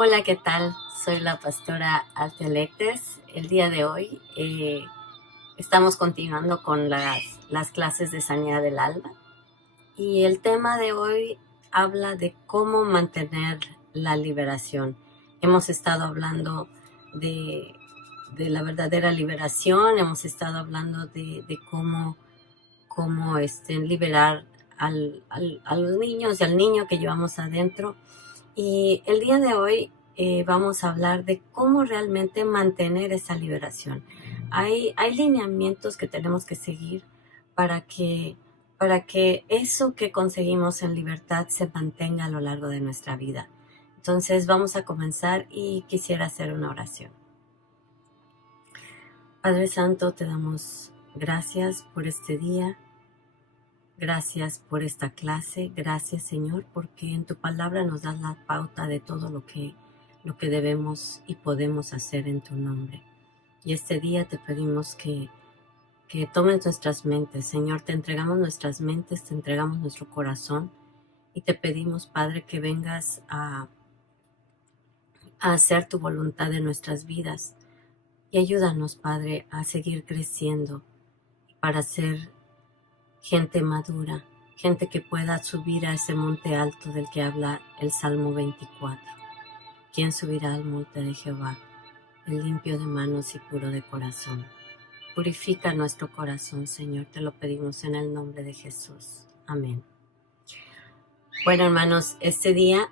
Hola, ¿qué tal? Soy la pastora Altea Lectes. El día de hoy estamos continuando con las clases de sanidad del alma y el tema de hoy habla de cómo mantener la liberación. Hemos estado hablando de, de la verdadera liberación, hemos estado hablando de cómo liberar a los niños y al niño que llevamos adentro. Y el día de hoy vamos a hablar de cómo realmente mantener esa liberación. Hay lineamientos que tenemos que seguir para para que eso que conseguimos en libertad se mantenga a lo largo de nuestra vida. Entonces vamos a comenzar y quisiera hacer una oración. Padre Santo, te damos gracias por este día. Gracias por esta clase, gracias Señor, porque en tu palabra nos das la pauta de todo lo que debemos y podemos hacer en tu nombre. Y este día te pedimos que tomes nuestras mentes, Señor, te entregamos nuestras mentes, te entregamos nuestro corazón y te pedimos, Padre, que vengas a hacer tu voluntad en nuestras vidas y ayúdanos, Padre, a seguir creciendo para ser gente madura, gente que pueda subir a ese monte alto del que habla el Salmo 24. ¿Quién subirá al monte de Jehová? El limpio de manos y puro de corazón. Purifica nuestro corazón, Señor, te lo pedimos en el nombre de Jesús. Amén. Bueno, hermanos, este día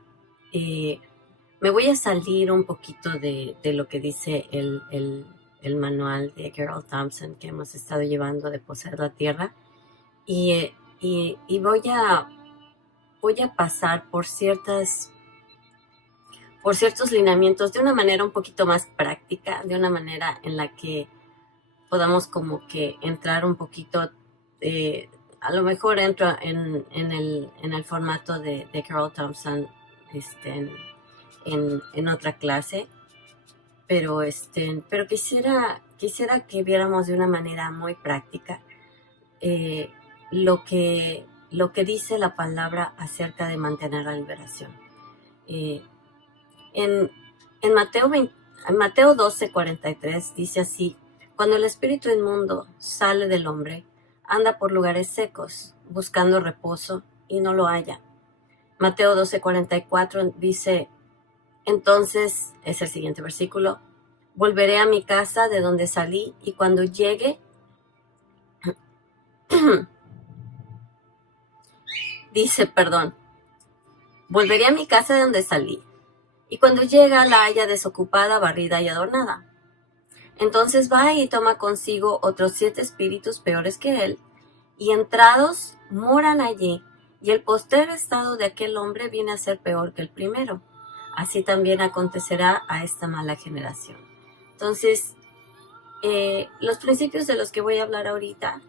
me voy a salir un poquito de lo que dice el manual de Carol Thompson que hemos estado llevando de Poseer la Tierra. Y voy a pasar por ciertos lineamientos de una manera un poquito más práctica, de una manera en la que podamos como que entrar un poquito, a lo mejor entro en el formato de Carol Thompson en otra clase, pero quisiera que viéramos de una manera muy práctica eh, lo que dice la palabra acerca de mantener la liberación. En, en Mateo 12:43 dice así: cuando el espíritu inmundo sale del hombre, anda por lugares secos, buscando reposo, y no lo halla. Mateo 12:44 dice, entonces, es el siguiente versículo, volveré a mi casa de donde salí, y cuando llegue, volveré a mi casa de donde salí, y cuando llega la halla desocupada, barrida y adornada. Entonces va y toma consigo otros 7 espíritus peores que él, y entrados moran allí, y el postrer estado de aquel hombre viene a ser peor que el primero. Así también acontecerá a esta mala generación. Entonces, los principios de los que voy a hablar ahorita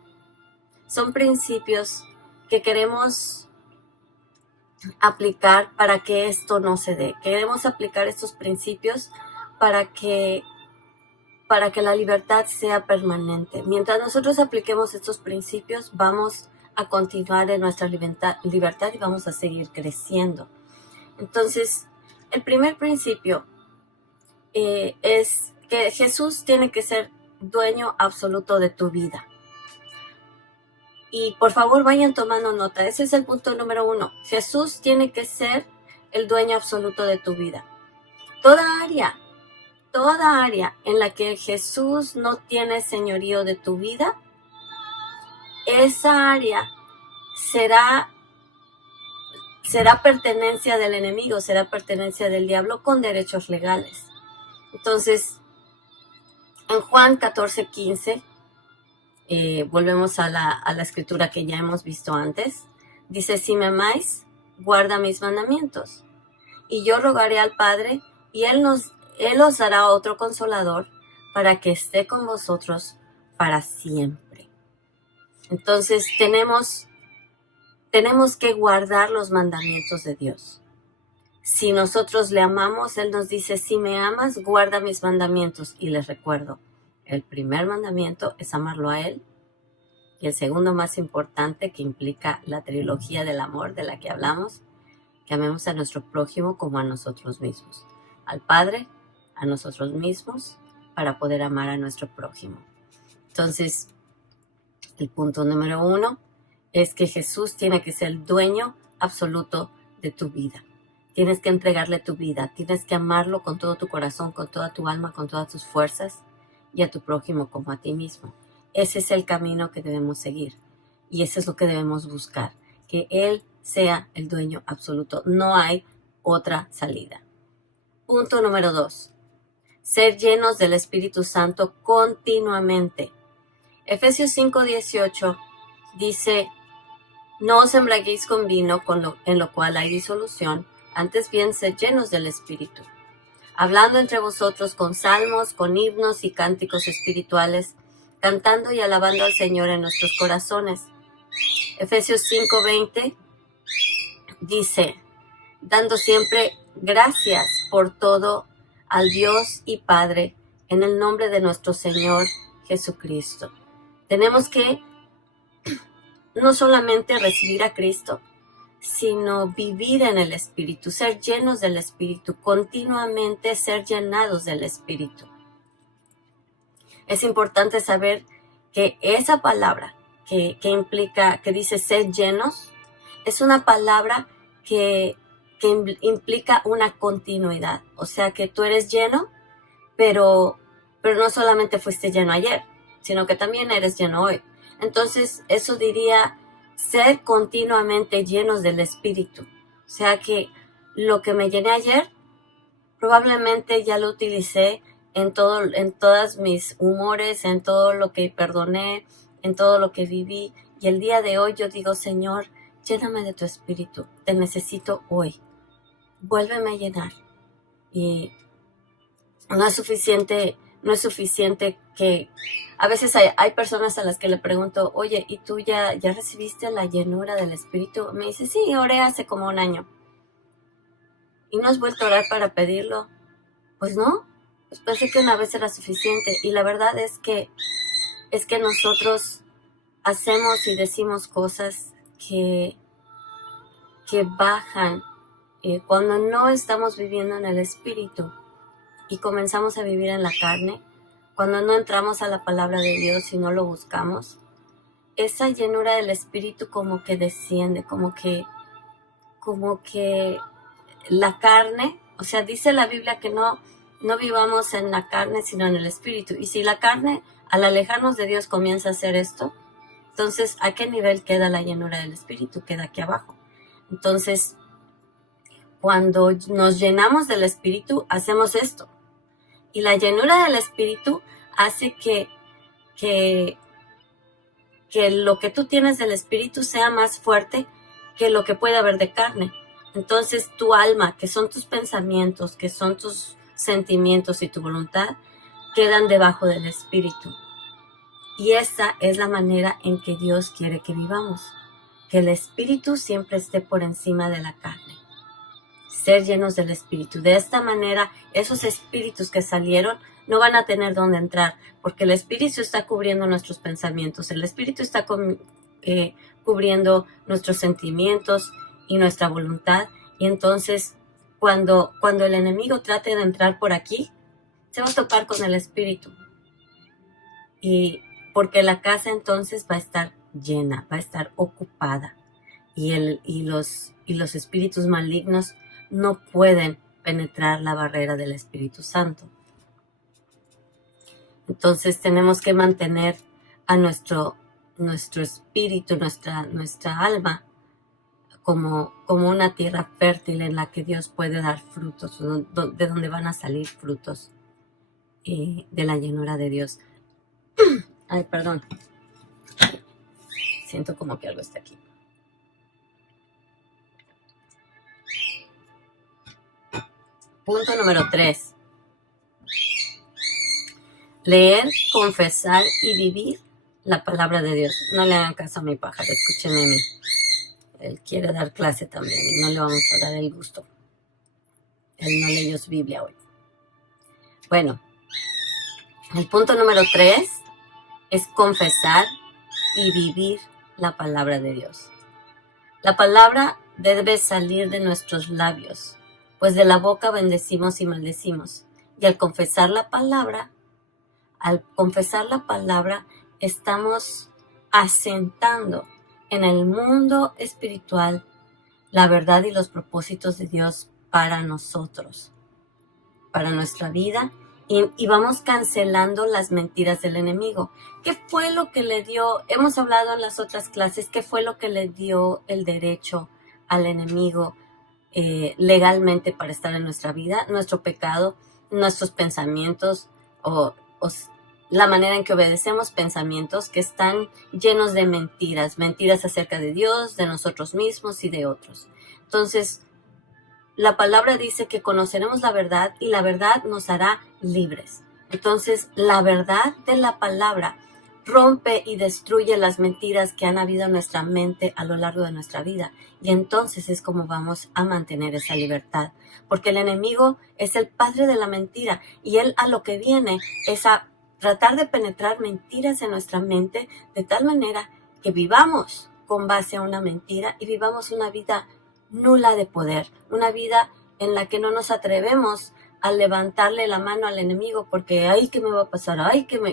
son principios que queremos aplicar para que esto no se dé. Queremos aplicar estos principios para que la libertad sea permanente. Mientras nosotros apliquemos estos principios, vamos a continuar en nuestra libertad y vamos a seguir creciendo. Entonces, el primer principio es que Jesús tiene que ser dueño absoluto de tu vida. Y por favor vayan tomando nota. Ese es el punto número 1. Jesús tiene que ser el dueño absoluto de tu vida. Toda área en la que Jesús no tiene señorío de tu vida, esa área será pertenencia del enemigo, será pertenencia del diablo con derechos legales. Entonces, en Juan 14:15, volvemos a la escritura que ya hemos visto antes, dice, si me amáis, guarda mis mandamientos, y yo rogaré al Padre, y Él os dará otro consolador para que esté con vosotros para siempre. Entonces tenemos que guardar los mandamientos de Dios. Si nosotros le amamos, Él nos dice, si me amas, guarda mis mandamientos. Y les recuerdo, el primer mandamiento es amarlo a Él. Y el segundo más importante, que implica la trilogía del amor de la que hablamos, que amemos a nuestro prójimo como a nosotros mismos. al Padre, a nosotros mismos, para poder amar a nuestro prójimo. Entonces, el punto número 1 es que Jesús tiene que ser el dueño absoluto de tu vida. Tienes que entregarle tu vida, tienes que amarlo con todo tu corazón, con toda tu alma, con todas tus fuerzas, y a tu prójimo como a ti mismo. Ese es el camino que debemos seguir, y eso es lo que debemos buscar, que Él sea el dueño absoluto. No hay otra salida. Punto número 2. Ser llenos del Espíritu Santo continuamente. Efesios 5:18 dice: no os embriaguéis con vino en lo cual hay disolución, antes bien sed llenos del Espíritu, hablando entre vosotros con salmos, con himnos y cánticos espirituales, cantando y alabando al Señor en nuestros corazones. Efesios 5:20 dice: dando siempre gracias por todo al Dios y Padre, en el nombre de nuestro Señor Jesucristo. Tenemos que no solamente recibir a Cristo, sino vivir en el Espíritu, ser llenos del Espíritu, continuamente ser llenados del Espíritu. Es importante saber que esa palabra que implica, que dice ser llenos, es una palabra que implica una continuidad. O sea que tú eres lleno, pero no solamente fuiste lleno ayer, sino que también eres lleno hoy. Entonces, eso diría ser continuamente llenos del Espíritu. O sea que lo que me llené ayer, probablemente ya lo utilicé en todas mis humores, en todo lo que perdoné, en todo lo que viví. Y el día de hoy yo digo: Señor, lléname de tu Espíritu. Te necesito hoy. Vuélveme a llenar. Y no es suficiente que a veces hay personas a las que le pregunto: oye, ¿y tú ya recibiste la llenura del Espíritu? Me dice: sí, oré hace como 1 año. ¿Y no has vuelto a orar para pedirlo? Pues no, pues pensé que una vez era suficiente. Y la verdad es que nosotros hacemos y decimos cosas que bajan cuando no estamos viviendo en el Espíritu y comenzamos a vivir en la carne. Cuando no entramos a la palabra de Dios y no lo buscamos, esa llenura del Espíritu como que desciende, como que la carne, o sea, dice la Biblia que no vivamos en la carne, sino en el Espíritu. Y si la carne, al alejarnos de Dios, comienza a hacer esto, entonces, ¿a qué nivel queda la llenura del Espíritu? Queda aquí abajo. Entonces, cuando nos llenamos del Espíritu, hacemos esto. Y la llenura del Espíritu hace que lo que tú tienes del Espíritu sea más fuerte que lo que puede haber de carne. Entonces tu alma, que son tus pensamientos, que son tus sentimientos y tu voluntad, quedan debajo del Espíritu. Y esa es la manera en que Dios quiere que vivamos. Que el Espíritu siempre esté por encima de la carne. Ser llenos del Espíritu. De esta manera, esos espíritus que salieron no van a tener dónde entrar, porque el Espíritu está cubriendo nuestros pensamientos, el Espíritu está cubriendo nuestros sentimientos y nuestra voluntad. Y entonces, cuando el enemigo trate de entrar por aquí, se va a topar con el Espíritu. Y porque la casa entonces va a estar llena, va a estar ocupada. Y los espíritus malignos no pueden penetrar la barrera del Espíritu Santo. Entonces tenemos que mantener a nuestro espíritu, nuestra alma, como una tierra fértil en la que Dios puede dar frutos, de donde van a salir frutos de la llenura de Dios. Ay, perdón. Siento como que algo está aquí. Punto número 3. Leer, confesar y vivir la palabra de Dios. No le hagan caso a mi pájaro, escúchenme a mí. Él quiere dar clase también y no le vamos a dar el gusto. Él no leyó su Biblia hoy. Bueno, el punto número 3 es confesar y vivir la palabra de Dios. La palabra debe salir de nuestros labios pues de la boca bendecimos y maldecimos. Y al confesar la palabra, estamos asentando en el mundo espiritual la verdad y los propósitos de Dios para nosotros, para nuestra vida, y vamos cancelando las mentiras del enemigo. ¿Qué fue lo que le dio? Hemos hablado en las otras clases, ¿qué fue lo que le dio el derecho al enemigo legalmente para estar en nuestra vida? Nuestro pecado, nuestros pensamientos o la manera en que obedecemos pensamientos que están llenos de mentiras acerca de Dios, de nosotros mismos y de otros. Entonces, la palabra dice que conoceremos la verdad y la verdad nos hará libres. Entonces, la verdad de la palabra rompe y destruye las mentiras que han habido en nuestra mente a lo largo de nuestra vida. Y entonces es como vamos a mantener esa libertad. Porque el enemigo es el padre de la mentira y él a lo que viene es a tratar de penetrar mentiras en nuestra mente de tal manera que vivamos con base a una mentira y vivamos una vida nula de poder, una vida en la que no nos atrevemos a levantarle la mano al enemigo porque ay, ¿qué me va a pasar?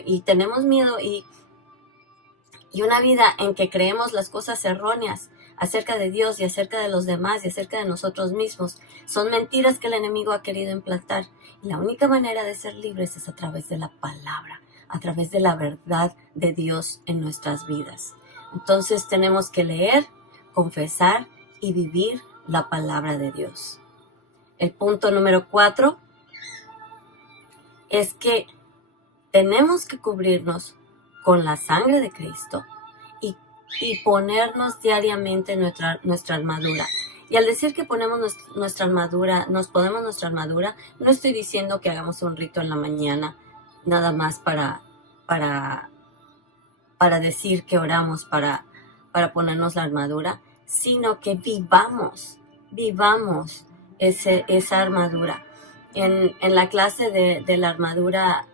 Y tenemos miedo y una vida en que creemos las cosas erróneas acerca de Dios y acerca de los demás y acerca de nosotros mismos. Son mentiras que el enemigo ha querido implantar. Y la única manera de ser libres es a través de la palabra, a través de la verdad de Dios en nuestras vidas. Entonces tenemos que leer, confesar y vivir la palabra de Dios. El punto número 4 es que tenemos que cubrirnos con la sangre de Cristo y ponernos diariamente nuestra armadura. Y al decir que ponemos nuestra armadura, nos ponemos nuestra armadura, no estoy diciendo que hagamos un rito en la mañana, nada más para decir que oramos para ponernos la armadura, sino que vivamos esa armadura. En la clase de la armadura,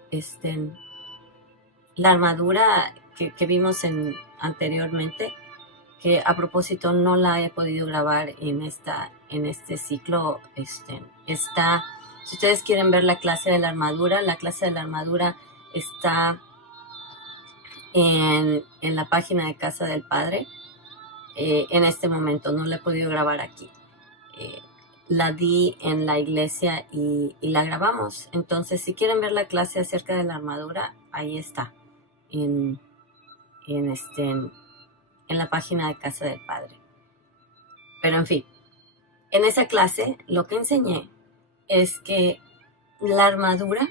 la armadura que vimos anteriormente, que a propósito no la he podido grabar en este ciclo, está, si ustedes quieren ver la clase de la armadura está en la página de Casa del Padre. En este momento no la he podido grabar aquí. La di en la iglesia y la grabamos. Entonces, si quieren ver la clase acerca de la armadura, ahí está, en la página de Casa del Padre. Pero en fin, en esa clase lo que enseñé es que la armadura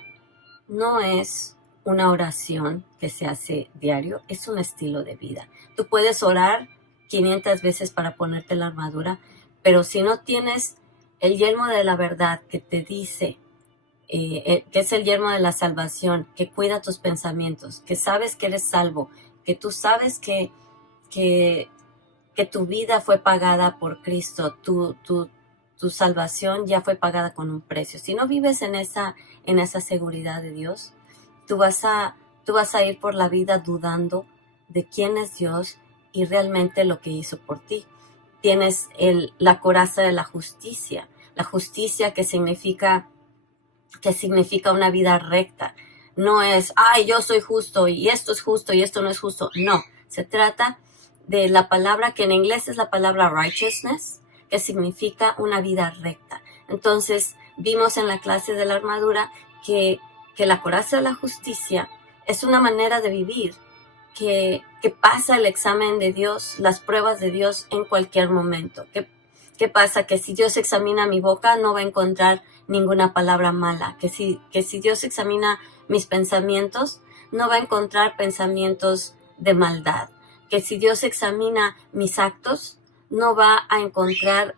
no es una oración que se hace diario, es un estilo de vida. Tú puedes orar 500 veces para ponerte la armadura, pero si no tienes el yelmo de la verdad que te dice, que es el yelmo de la salvación, que cuida tus pensamientos, que sabes que eres salvo, que tú sabes que tu vida fue pagada por Cristo, tu salvación ya fue pagada con un precio. Si no vives en esa seguridad de Dios, tú vas a ir por la vida dudando de quién es Dios y realmente lo que hizo por ti. Tienes la coraza de la justicia que significa una vida recta. No es, ay, yo soy justo y esto es justo y esto no es justo. No, se trata de la palabra que en inglés es la palabra righteousness, que significa una vida recta. Entonces, vimos en la clase de la armadura que la coraza de la justicia es una manera de vivir que pasa el examen de Dios, las pruebas de Dios en cualquier momento. ¿Qué pasa? Que si Dios examina mi boca, no va a encontrar ninguna palabra mala. Que si Dios examina mis pensamientos, no va a encontrar pensamientos de maldad. Que si Dios examina mis actos, no va a encontrar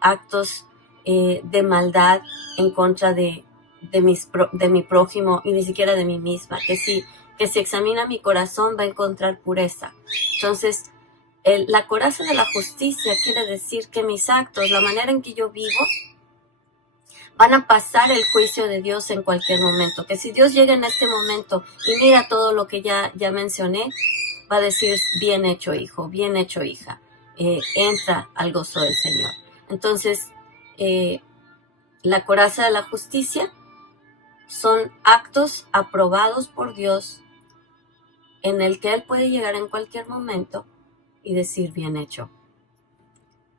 actos de maldad en contra de mi prójimo y ni siquiera de mí misma. Que si examina mi corazón, va a encontrar pureza. Entonces, la coraza de la justicia quiere decir que mis actos, la manera en que yo vivo, van a pasar el juicio de Dios en cualquier momento. Que si Dios llega en este momento y mira todo lo que ya mencioné, va a decir, bien hecho hijo, bien hecho hija, entra al gozo del Señor. Entonces, La coraza de la justicia son actos aprobados por Dios en el que Él puede llegar en cualquier momento y decir bien hecho.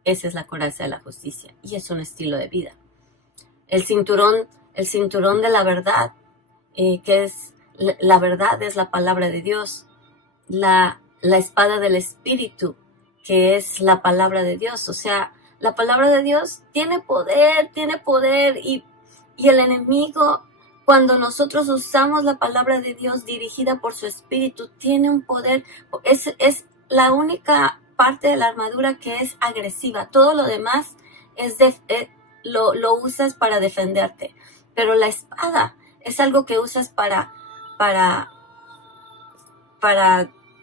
Esa es la coraza de la justicia y es un estilo de vida. El cinturón de la verdad, que es la verdad, es la palabra de Dios. La espada del Espíritu, que es la palabra de Dios. O sea, la palabra de Dios tiene poder y el enemigo, cuando nosotros usamos la palabra de Dios dirigida por su Espíritu, tiene un poder. Es la única parte de la armadura que es agresiva. Todo lo demás lo usas para defenderte. Pero la espada es algo que usas para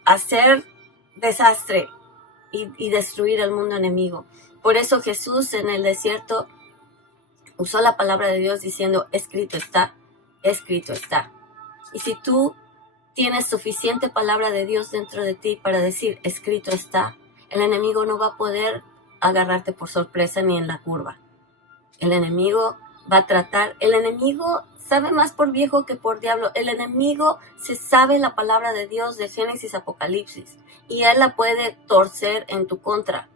hacer desastre y destruir el mundo enemigo. Por eso Jesús en el desierto usó la palabra de Dios diciendo, escrito está, escrito está. Y si tú tienes suficiente palabra de Dios dentro de ti para decir, escrito está, el enemigo no va a poder agarrarte por sorpresa ni en la curva. El enemigo va a tratar, el enemigo sabe más por viejo que por diablo. El enemigo se sabe la palabra de Dios de Génesis, Apocalipsis, y él la puede torcer en tu contra.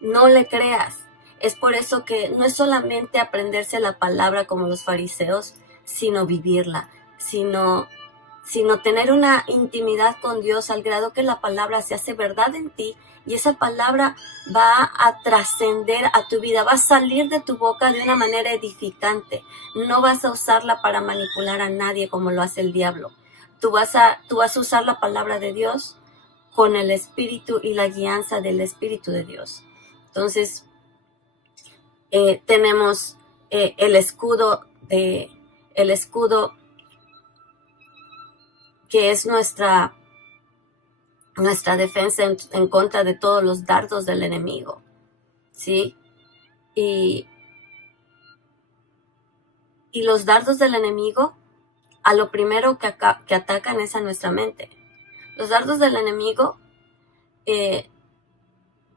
No le creas. Es por eso que no es solamente aprenderse la palabra como los fariseos, sino vivirla, sino tener una intimidad con Dios al grado que la palabra se hace verdad en ti y esa palabra va a trascender a tu vida, va a salir de tu boca de una manera edificante. No vas a usarla para manipular a nadie como lo hace el diablo. Tú vas a usar la palabra de Dios con el Espíritu y la guianza del Espíritu de Dios. Entonces, tenemos el escudo que es nuestra defensa en contra de todos los dardos del enemigo, ¿sí? Y los dardos del enemigo, a lo primero que atacan es a nuestra mente. Los dardos del enemigo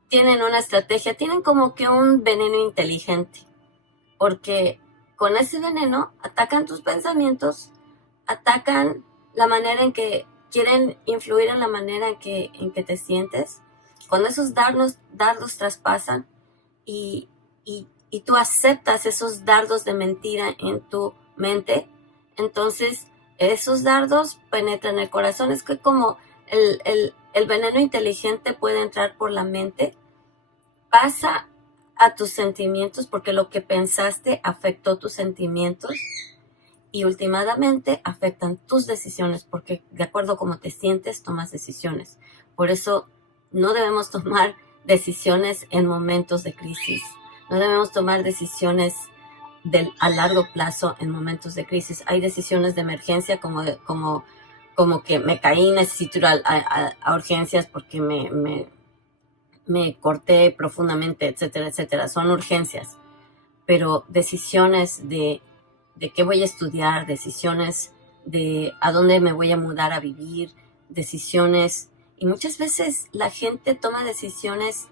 tienen una estrategia, tienen como que un veneno inteligente, porque con ese veneno atacan tus pensamientos, atacan la manera en que quieren influir en la manera en que te sientes. Cuando esos dardos traspasan y tú aceptas esos dardos de mentira en tu mente, entonces esos dardos penetran el corazón. Es que como el veneno inteligente puede entrar por la mente, pasa a tus sentimientos, porque lo que pensaste afectó tus sentimientos y últimamente afectan tus decisiones, porque de acuerdo a cómo te sientes, tomas decisiones. Por eso no debemos tomar decisiones en momentos de crisis. No debemos tomar decisiones a largo plazo en momentos de crisis. Hay decisiones de emergencia como que me caí, necesito ir a urgencias porque me corté profundamente, etcétera, etcétera. Son urgencias. Pero decisiones de qué voy a estudiar, decisiones de a dónde me voy a mudar a vivir, decisiones. Y muchas veces la gente toma decisiones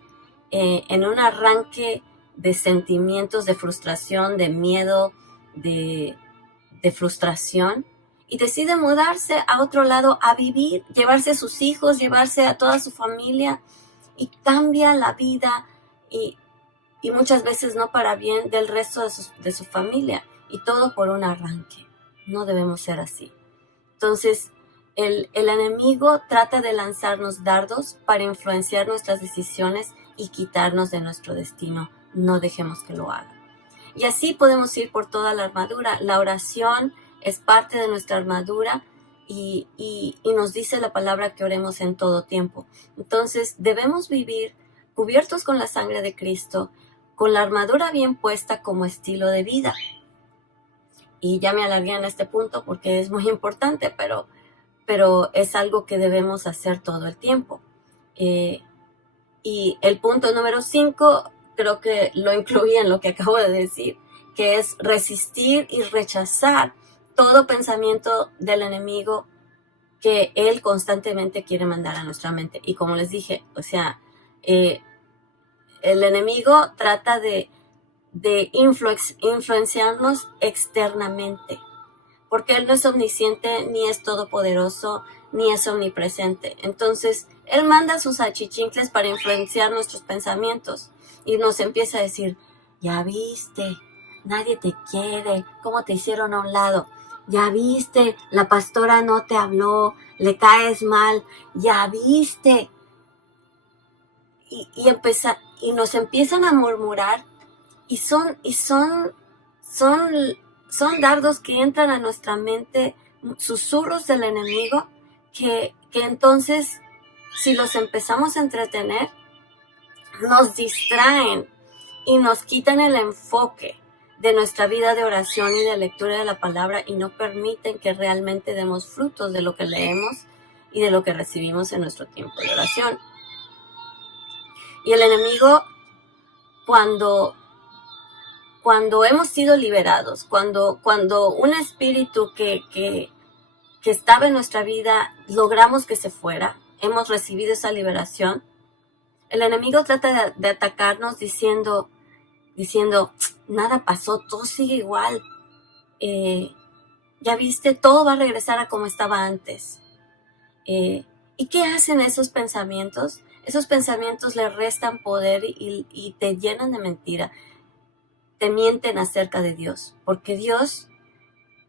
en un arranque de sentimientos de frustración, de miedo, de frustración, y decide mudarse a otro lado a vivir, llevarse a sus hijos, llevarse a toda su familia, y cambia la vida y muchas veces no para bien del resto de su familia, y todo por un arranque. No debemos ser así. Entonces, el enemigo trata de lanzarnos dardos para influenciar nuestras decisiones y quitarnos de nuestro destino. No dejemos que lo haga. Y así podemos ir por toda la armadura. La oración es parte de nuestra armadura y nos dice la palabra que oremos en todo tiempo. Entonces, debemos vivir cubiertos con la sangre de Cristo, con la armadura bien puesta como estilo de vida. Y ya me alargué en este punto porque es muy importante, pero es algo que debemos hacer todo el tiempo. Y el punto número 5, creo que lo incluí en lo que acabo de decir, que es resistir y rechazar todo pensamiento del enemigo que él constantemente quiere mandar a nuestra mente. Y como les dije, o sea, el enemigo trata de influenciarnos externamente, porque Él no es omnisciente, ni es todopoderoso, ni es omnipresente. Entonces, Él manda sus achichincles para influenciar nuestros pensamientos y nos empieza a decir, ya viste, nadie te quiere, cómo te hicieron a un lado, ya viste, la pastora no te habló, le caes mal, ya viste. Y nos empiezan a murmurar y son dardos que entran a nuestra mente, susurros del enemigo, que entonces, si los empezamos a entretener, nos distraen y nos quitan el enfoque de nuestra vida de oración y de lectura de la palabra y no permiten que realmente demos frutos de lo que leemos y de lo que recibimos en nuestro tiempo de oración. Y el enemigo, cuando hemos sido liberados, cuando un espíritu que estaba en nuestra vida, logramos que se fuera, hemos recibido esa liberación, el enemigo trata de atacarnos diciendo, nada pasó, todo sigue igual, ya viste, todo va a regresar a como estaba antes. ¿Y qué hacen esos pensamientos? Esos pensamientos le restan poder y te llenan de mentira. Te mienten acerca de Dios, porque Dios,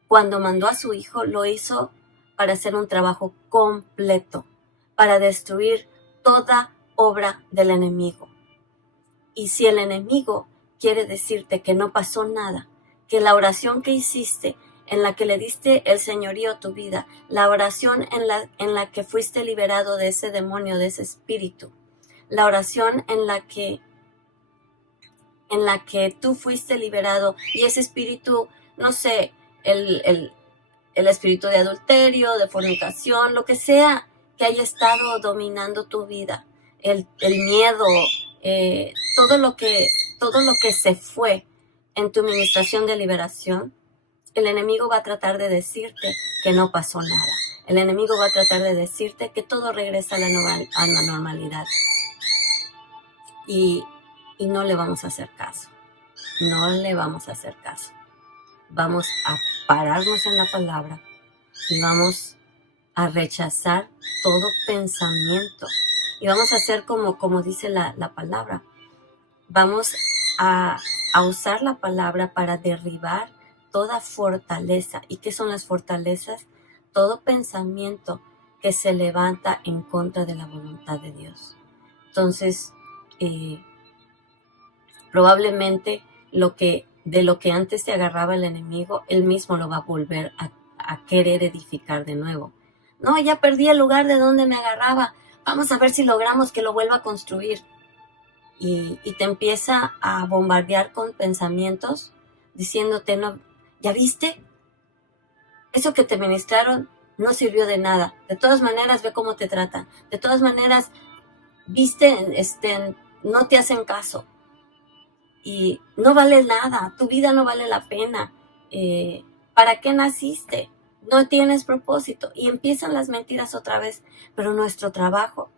cuando mandó a su Hijo, lo hizo para hacer un trabajo completo, para destruir toda obra del enemigo. Y si el enemigo quiere decirte que no pasó nada, que la oración que hiciste, en la que le diste el señorío a tu vida, la oración en la que fuiste liberado de ese demonio, de ese espíritu, la oración en la que tú fuiste liberado y ese espíritu, no sé, el espíritu de adulterio, de fornicación, lo que sea que haya estado dominando tu vida, el miedo, todo lo que se fue en tu ministración de liberación, el enemigo va a tratar de decirte que no pasó nada. El enemigo va a tratar de decirte que todo regresa a la normalidad. Y no le vamos a hacer caso. No le vamos a hacer caso. Vamos a pararnos en la palabra y vamos a rechazar todo pensamiento. Y vamos a hacer como dice la palabra. Vamos a usar la palabra para derribar toda fortaleza. ¿Y qué son las fortalezas? Todo pensamiento que se levanta en contra de la voluntad de Dios. Entonces, probablemente de lo que antes te agarraba el enemigo, él mismo lo va a volver a querer edificar de nuevo. No, ya perdí el lugar de donde me agarraba. Vamos a ver si logramos que lo vuelva a construir. Y te empieza a bombardear con pensamientos diciéndote, no, ¿ya viste? Eso que te ministraron no sirvió de nada. De todas maneras, ve cómo te tratan. De todas maneras, viste, no te hacen caso. Y no vale nada, tu vida no vale la pena. ¿Para qué naciste? No tienes propósito. Y empiezan las mentiras otra vez. Pero nuestro trabajo,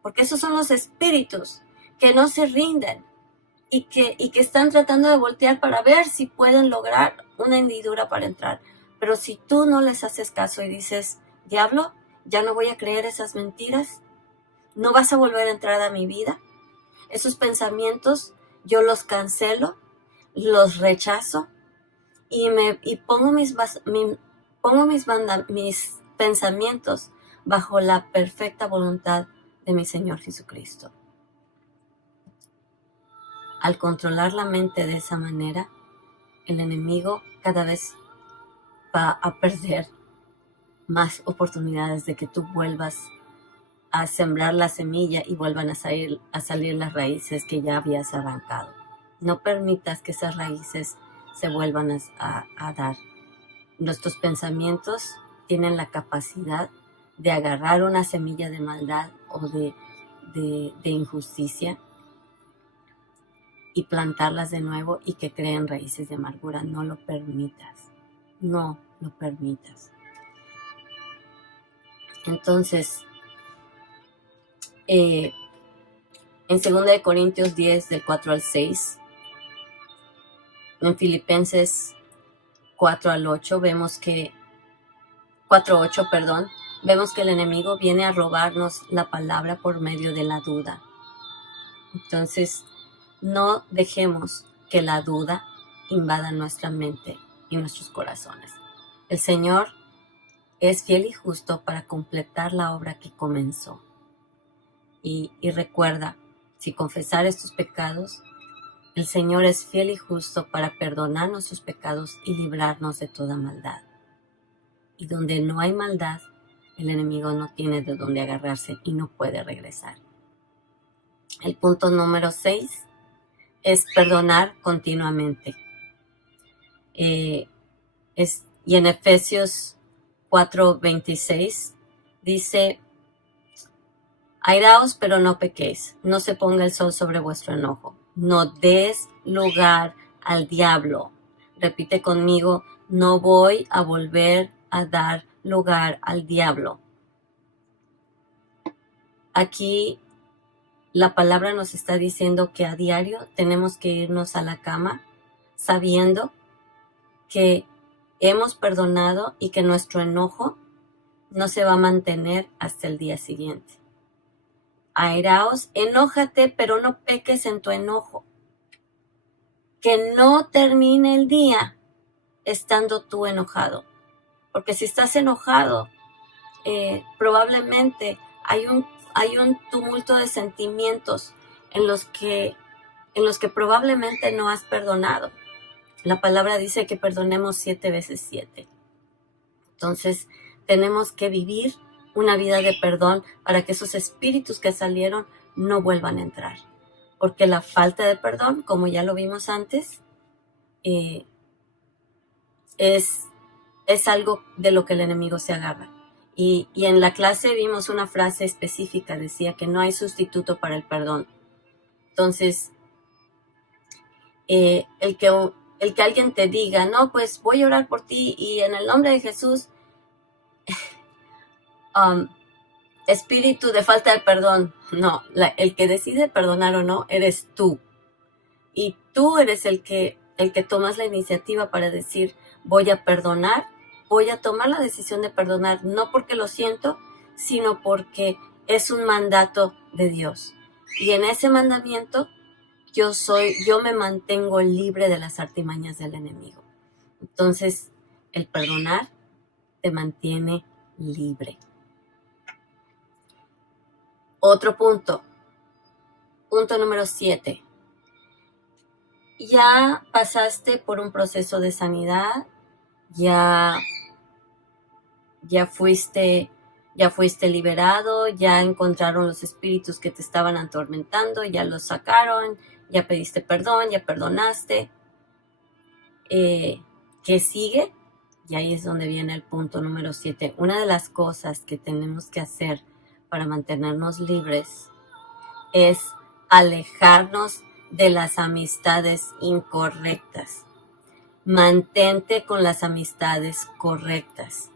porque esos son los espíritus que no se rinden y que están tratando de voltear para ver si pueden lograr una hendidura para entrar. Pero si tú no les haces caso y dices, diablo, ya no voy a creer esas mentiras, no vas a volver a entrar a mi vida, esos pensamientos yo los cancelo, los rechazo y pongo mis pensamientos bajo la perfecta voluntad de mi Señor Jesucristo. Al controlar la mente de esa manera, el enemigo cada vez va a perder más oportunidades de que tú vuelvas a sembrar la semilla y vuelvan a salir las raíces que ya habías arrancado. No permitas que esas raíces se vuelvan a dar. Nuestros pensamientos tienen la capacidad de agarrar una semilla de maldad o de injusticia y plantarlas de nuevo y que creen raíces de amargura. No lo permitas. No lo permitas. Entonces, en 2 Corintios 10, del 4 al 6, En Filipenses 4:8 vemos que 4:8, perdón, vemos que el enemigo viene a robarnos la palabra por medio de la duda. Entonces, no dejemos que la duda invada nuestra mente y nuestros corazones. El Señor es fiel y justo para completar la obra que comenzó. Y recuerda, si confesares tus pecados, el Señor es fiel y justo para perdonar nuestros pecados y librarnos de toda maldad. Y donde no hay maldad, el enemigo no tiene de dónde agarrarse y no puede regresar. El punto número 6 es perdonar continuamente. Y en Efesios 4:26 dice: airaos, pero no pequéis, no se ponga el sol sobre vuestro enojo, no des lugar al diablo. Repite conmigo: no voy a volver a dar lugar al diablo. Aquí la palabra nos está diciendo que a diario tenemos que irnos a la cama sabiendo que hemos perdonado y que nuestro enojo no se va a mantener hasta el día siguiente. Airaos, enójate, pero no peques en tu enojo. Que no termine el día estando tú enojado. Porque si estás enojado, probablemente hay un tumulto de sentimientos en los que probablemente no has perdonado. La palabra dice que perdonemos 7 veces 7. Entonces, tenemos que vivir una vida de perdón para que esos espíritus que salieron no vuelvan a entrar. Porque la falta de perdón, como ya lo vimos antes, es algo de lo que el enemigo se agarra. Y en la clase vimos una frase específica, decía que no hay sustituto para el perdón. Entonces, el que alguien te diga, no, pues voy a orar por ti y en el nombre de Jesús, espíritu de falta de perdón. No, el que decide perdonar o no eres tú. Y tú eres el que tomas la iniciativa para decir, voy a perdonar, voy a tomar la decisión de perdonar, no porque lo siento, sino porque es un mandato de Dios. Y en ese mandamiento yo me mantengo libre de las artimañas del enemigo. Entonces, el perdonar te mantiene libre. Otro punto número 7. Ya pasaste por un proceso de sanidad, ya fuiste liberado, ya encontraron los espíritus que te estaban atormentando, ya los sacaron, ya pediste perdón, ya perdonaste. ¿Qué sigue? Y ahí es donde viene el punto número 7. Una de las cosas que tenemos que hacer para mantenernos libres es alejarnos de las amistades incorrectas. Mantente con las amistades correctas.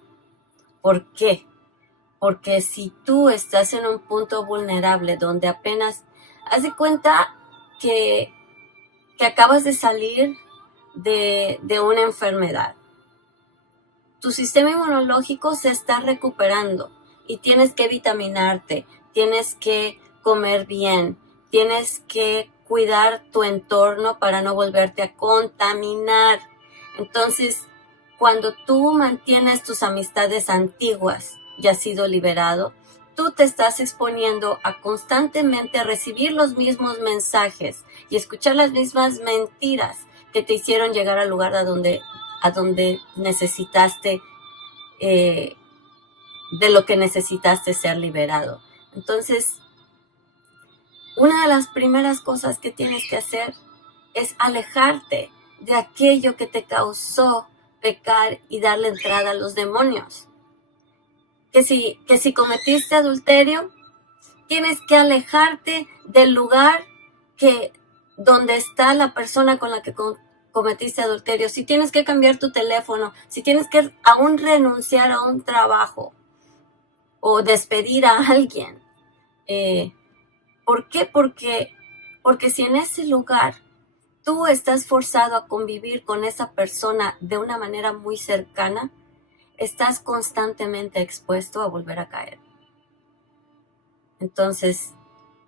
¿Por qué? Porque si tú estás en un punto vulnerable donde apenas haz de cuenta que acabas de salir de una enfermedad, tu sistema inmunológico se está recuperando y tienes que vitaminarte, tienes que comer bien, tienes que cuidar tu entorno para no volverte a contaminar. Entonces, cuando tú mantienes tus amistades antiguas y has sido liberado, tú te estás exponiendo a constantemente recibir los mismos mensajes y escuchar las mismas mentiras que te hicieron llegar al lugar a donde necesitaste, de lo que necesitaste ser liberado. Entonces, una de las primeras cosas que tienes que hacer es alejarte de aquello que te causó pecar y darle entrada a los demonios. Que si cometiste adulterio, tienes que alejarte del lugar donde está la persona con la que cometiste adulterio. Si tienes que cambiar tu teléfono, si tienes que aún renunciar a un trabajo o despedir a alguien. ¿Por qué? Porque si en ese lugar tú estás forzado a convivir con esa persona de una manera muy cercana, estás constantemente expuesto a volver a caer. Entonces,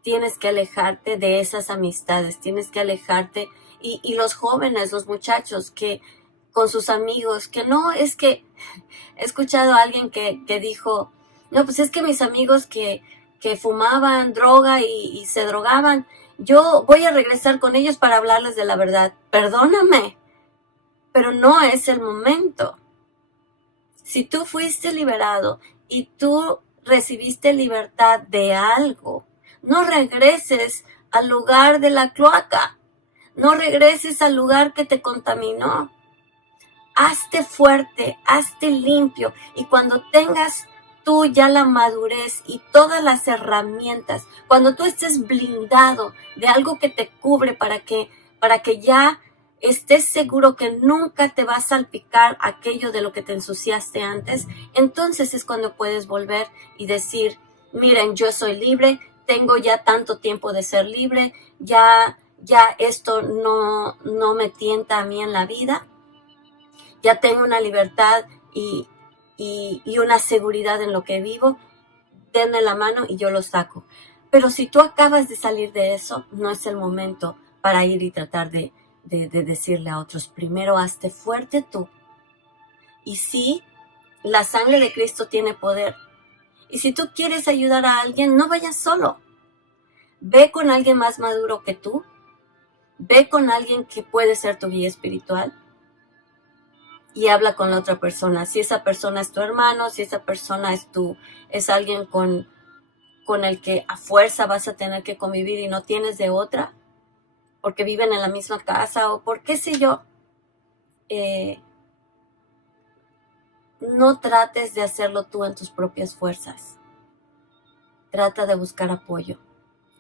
tienes que alejarte de esas amistades, tienes que alejarte, y los jóvenes, los muchachos que con sus amigos, que no, es que he escuchado a alguien que dijo, no, pues es que mis amigos que fumaban droga y se drogaban, yo voy a regresar con ellos para hablarles de la verdad. Perdóname, pero no es el momento. Si tú fuiste liberado y tú recibiste libertad de algo, no regreses al lugar de la cloaca, no regreses al lugar que te contaminó. Hazte fuerte, hazte limpio, y cuando tengas tú ya la madurez y todas las herramientas, cuando tú estés blindado de algo que te cubre para que ya estés seguro que nunca te va a salpicar aquello de lo que te ensuciaste antes, entonces es cuando puedes volver y decir, miren, yo soy libre, tengo ya tanto tiempo de ser libre, ya esto no me tienta a mí en la vida, ya tengo una libertad y una seguridad en lo que vivo, denme la mano y yo lo saco. Pero si tú acabas de salir de eso, no es el momento para ir y tratar de decirle a otros, primero hazte fuerte tú. Y sí, la sangre de Cristo tiene poder. Y si tú quieres ayudar a alguien, no vayas solo. Ve con alguien más maduro que tú. Ve con alguien que puede ser tu guía espiritual. Y habla con la otra persona. Si esa persona es tu hermano, si esa persona es alguien con el que a fuerza vas a tener que convivir y no tienes de otra, porque viven en la misma casa o por qué sé yo, no trates de hacerlo tú en tus propias fuerzas. Trata de buscar apoyo,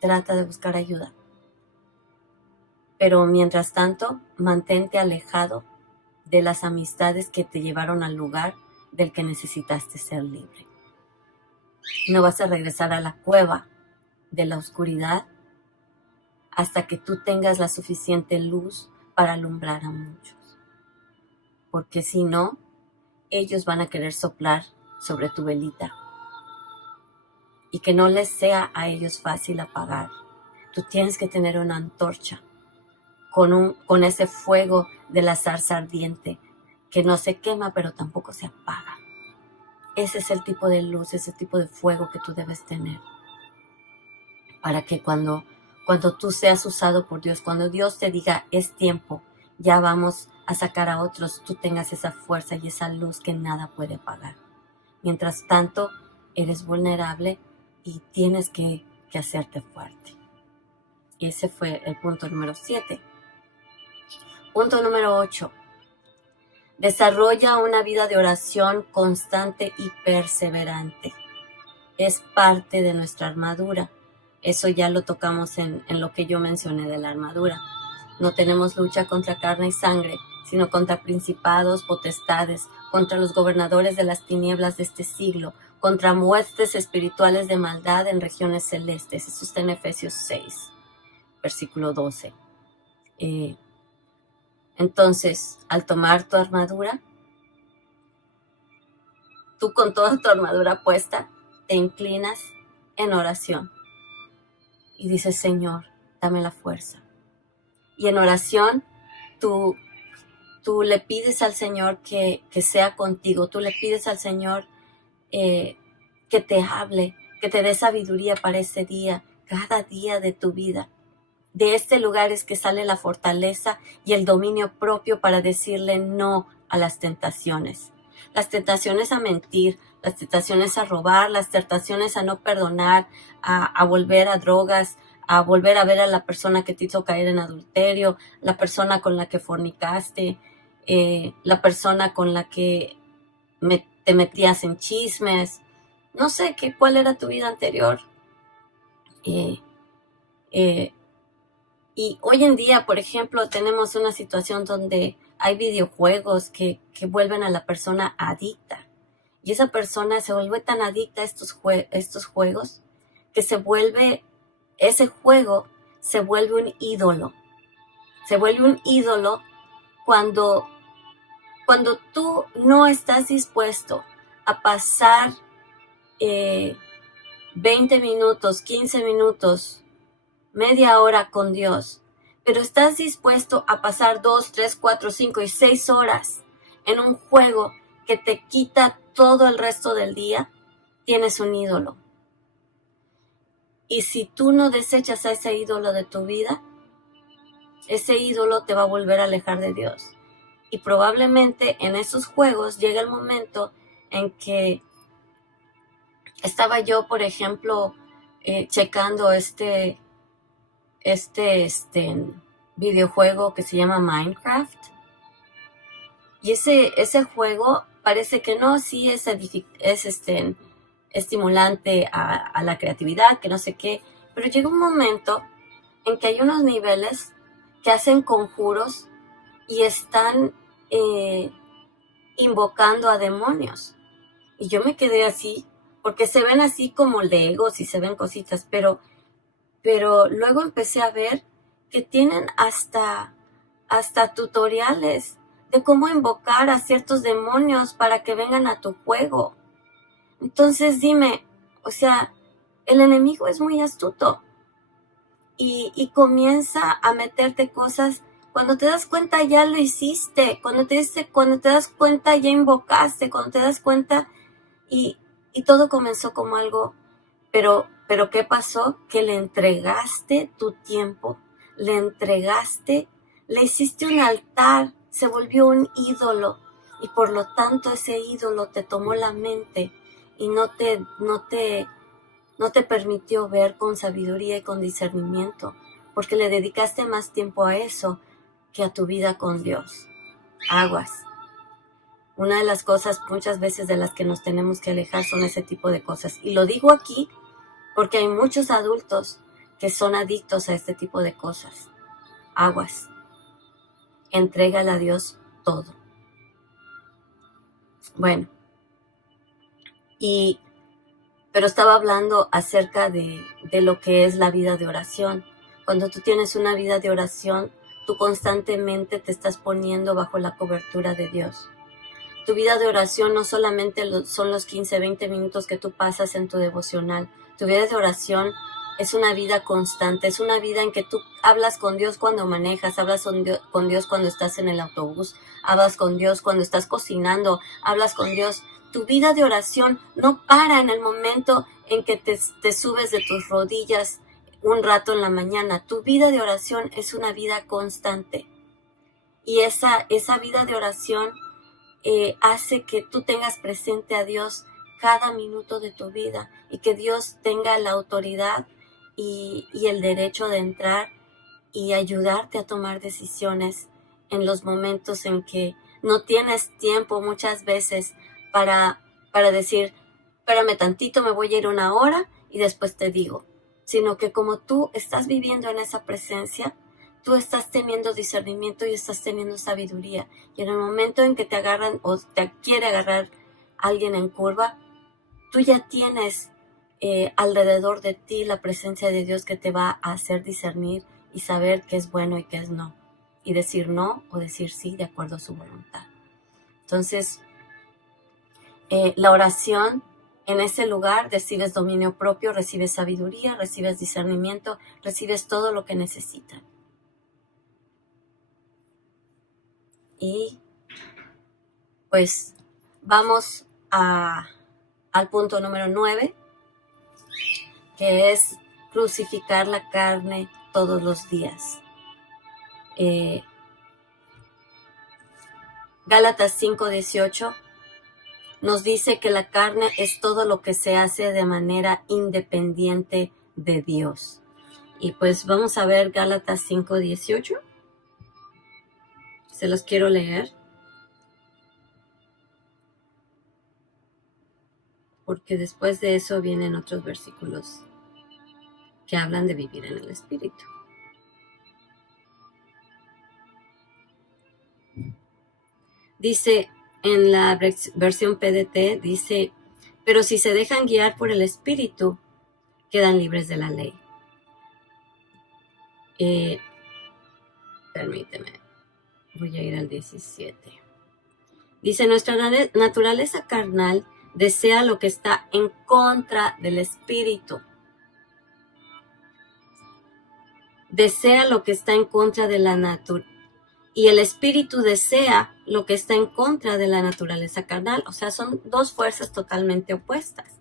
trata de buscar ayuda. Pero mientras tanto, mantente alejado de las amistades que te llevaron al lugar del que necesitaste ser libre. No vas a regresar a la cueva de la oscuridad hasta que tú tengas la suficiente luz para alumbrar a muchos. Porque si no, ellos van a querer soplar sobre tu velita y que no les sea a ellos fácil apagar. Tú tienes que tener una antorcha con ese fuego de la zarza ardiente que no se quema pero tampoco se apaga. Ese es el tipo de luz, ese tipo de fuego que tú debes tener para que cuando tú seas usado por Dios, cuando Dios te diga es tiempo, ya vamos a sacar a otros, tú tengas esa fuerza y esa luz que nada puede apagar. Mientras tanto, eres vulnerable y tienes que hacerte fuerte. Ese fue el punto número 7. Punto número 8. Desarrolla una vida de oración constante y perseverante. Es parte de nuestra armadura. Eso ya lo tocamos en lo que yo mencioné de la armadura. No tenemos lucha contra carne y sangre, sino contra principados, potestades, contra los gobernadores de las tinieblas de este siglo, contra huestes espirituales de maldad en regiones celestes. Eso está en Efesios 6, versículo 12. Entonces, al tomar tu armadura, tú con toda tu armadura puesta, te inclinas en oración y dices, Señor, dame la fuerza. Y en oración, tú le pides al Señor que sea contigo, tú le pides al Señor que te hable, que te dé sabiduría para ese día, cada día de tu vida. De este lugar es que sale la fortaleza y el dominio propio para decirle no a las tentaciones. Las tentaciones a mentir, las tentaciones a robar, las tentaciones a no perdonar, a volver a drogas, a volver a ver a la persona que te hizo caer en adulterio, la persona con la que fornicaste, la persona con la que te metías en chismes. No sé cuál era tu vida anterior. Y hoy en día, por ejemplo, tenemos una situación donde hay videojuegos que vuelven a la persona adicta. Y esa persona se vuelve tan adicta a estos juegos que ese juego se vuelve un ídolo. Se vuelve un ídolo cuando tú no estás dispuesto a pasar 20 minutos, 15 minutos, media hora con Dios, pero estás dispuesto a pasar 2, 3, 4, 5 y 6 horas en un juego que te quita todo el resto del día, tienes un ídolo. Y si tú no desechas a ese ídolo de tu vida, ese ídolo te va a volver a alejar de Dios. Y probablemente en esos juegos llega el momento en que estaba yo, por ejemplo, checando este videojuego que se llama Minecraft. Y ese juego parece que no, sí es estimulante a la creatividad, que no sé qué. Pero llega un momento en que hay unos niveles que hacen conjuros y están invocando a demonios. Y yo me quedé así, porque se ven así como legos y se ven cositas, pero luego empecé a ver que tienen hasta tutoriales de cómo invocar a ciertos demonios para que vengan a tu juego. Entonces dime, o sea, el enemigo es muy astuto y comienza a meterte cosas. Cuando te das cuenta ya lo hiciste, cuando te das cuenta ya invocaste, cuando te das cuenta y todo comenzó como algo, pero ¿qué pasó? Que le entregaste tu tiempo, le hiciste un altar, se volvió un ídolo y por lo tanto ese ídolo te tomó la mente y no te permitió ver con sabiduría y con discernimiento, porque le dedicaste más tiempo a eso que a tu vida con Dios. Aguas. Una de las cosas muchas veces de las que nos tenemos que alejar son ese tipo de cosas. Y lo digo aquí porque hay muchos adultos que son adictos a este tipo de cosas. Aguas. Entrégale a Dios todo. Bueno, pero estaba hablando acerca de lo que es la vida de oración. Cuando tú tienes una vida de oración, tú constantemente te estás poniendo bajo la cobertura de Dios. Tu vida de oración no solamente son los 15, 20 minutos que tú pasas en tu devocional. Tu vida de oración es una vida constante, es una vida en que tú hablas con Dios cuando manejas, hablas con Dios cuando estás en el autobús, hablas con Dios cuando estás cocinando, hablas con Dios. Tu vida de oración no para en el momento en que te subes de tus rodillas un rato en la mañana. Tu vida de oración es una vida constante. Y esa vida de oración hace que tú tengas presente a Dios cada minuto de tu vida y que Dios tenga la autoridad y el derecho de entrar y ayudarte a tomar decisiones en los momentos en que no tienes tiempo muchas veces para decir, espérame tantito, me voy a ir una hora y después te digo, sino que como tú estás viviendo en esa presencia, tú estás teniendo discernimiento y estás teniendo sabiduría. Y en el momento en que te agarran o te quiere agarrar alguien en curva, tú ya tienes alrededor de ti la presencia de Dios que te va a hacer discernir y saber qué es bueno y qué es no. Y decir no o decir sí de acuerdo a su voluntad. Entonces, la oración, en ese lugar recibes dominio propio, recibes sabiduría, recibes discernimiento, recibes todo lo que necesitas. Y pues vamos al punto número 9, que es crucificar la carne todos los días. Gálatas 5:18 nos dice que la carne es todo lo que se hace de manera independiente de Dios. Y pues vamos a ver Gálatas 5:18. Se los quiero leer, porque después de eso vienen otros versículos que hablan de vivir en el Espíritu. Dice, en la versión PDT, dice, pero si se dejan guiar por el Espíritu, quedan libres de la ley. permíteme, voy a ir al 17. Dice, nuestra naturaleza carnal desea lo que está en contra del espíritu. Desea lo que está en contra de la naturaleza. Y el espíritu desea lo que está en contra de la naturaleza carnal. O sea, son dos fuerzas totalmente opuestas.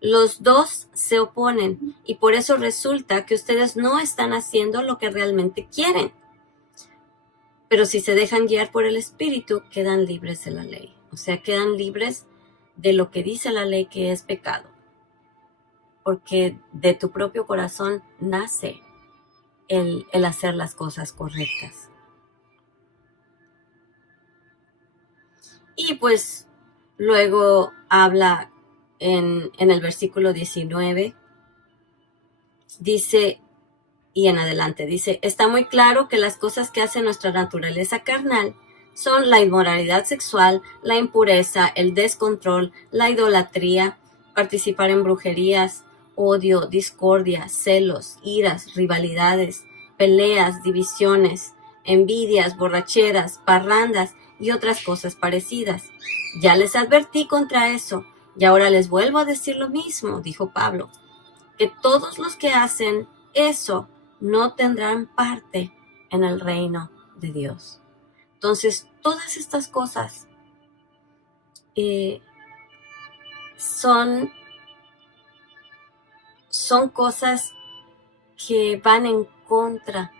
Los dos se oponen y por eso resulta que ustedes no están haciendo lo que realmente quieren. Pero si se dejan guiar por el espíritu, quedan libres de la ley. O sea, quedan libres de lo que dice la ley que es pecado. Porque de tu propio corazón nace el hacer las cosas correctas. Y pues luego habla en el versículo 19, dice, y en adelante, dice, está muy claro que las cosas que hace nuestra naturaleza carnal son la inmoralidad sexual, la impureza, el descontrol, la idolatría, participar en brujerías, odio, discordia, celos, iras, rivalidades, peleas, divisiones, envidias, borracheras, parrandas y otras cosas parecidas. Ya les advertí contra eso, y ahora les vuelvo a decir lo mismo, dijo Pablo, que todos los que hacen eso no tendrán parte en el reino de Dios. Entonces, todas estas cosas son cosas que van en contra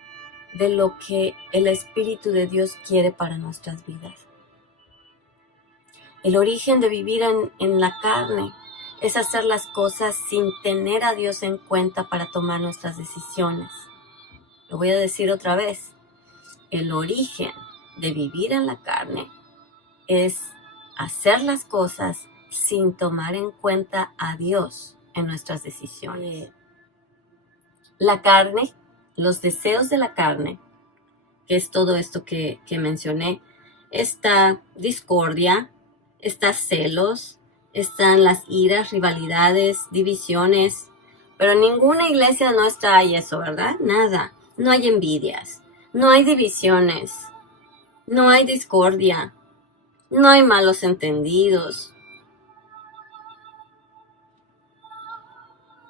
de lo que el Espíritu de Dios quiere para nuestras vidas. El origen de vivir en la carne es hacer las cosas sin tener a Dios en cuenta para tomar nuestras decisiones. Lo voy a decir otra vez. El origen de vivir en la carne es hacer las cosas sin tomar en cuenta a Dios en nuestras decisiones. La carne, los deseos de la carne, que es todo esto que mencioné, está discordia, está celos, están las iras, rivalidades, divisiones, pero en ninguna iglesia nuestra hay eso, ¿verdad? Nada. No hay envidias, no hay divisiones, no hay discordia, no hay malos entendidos.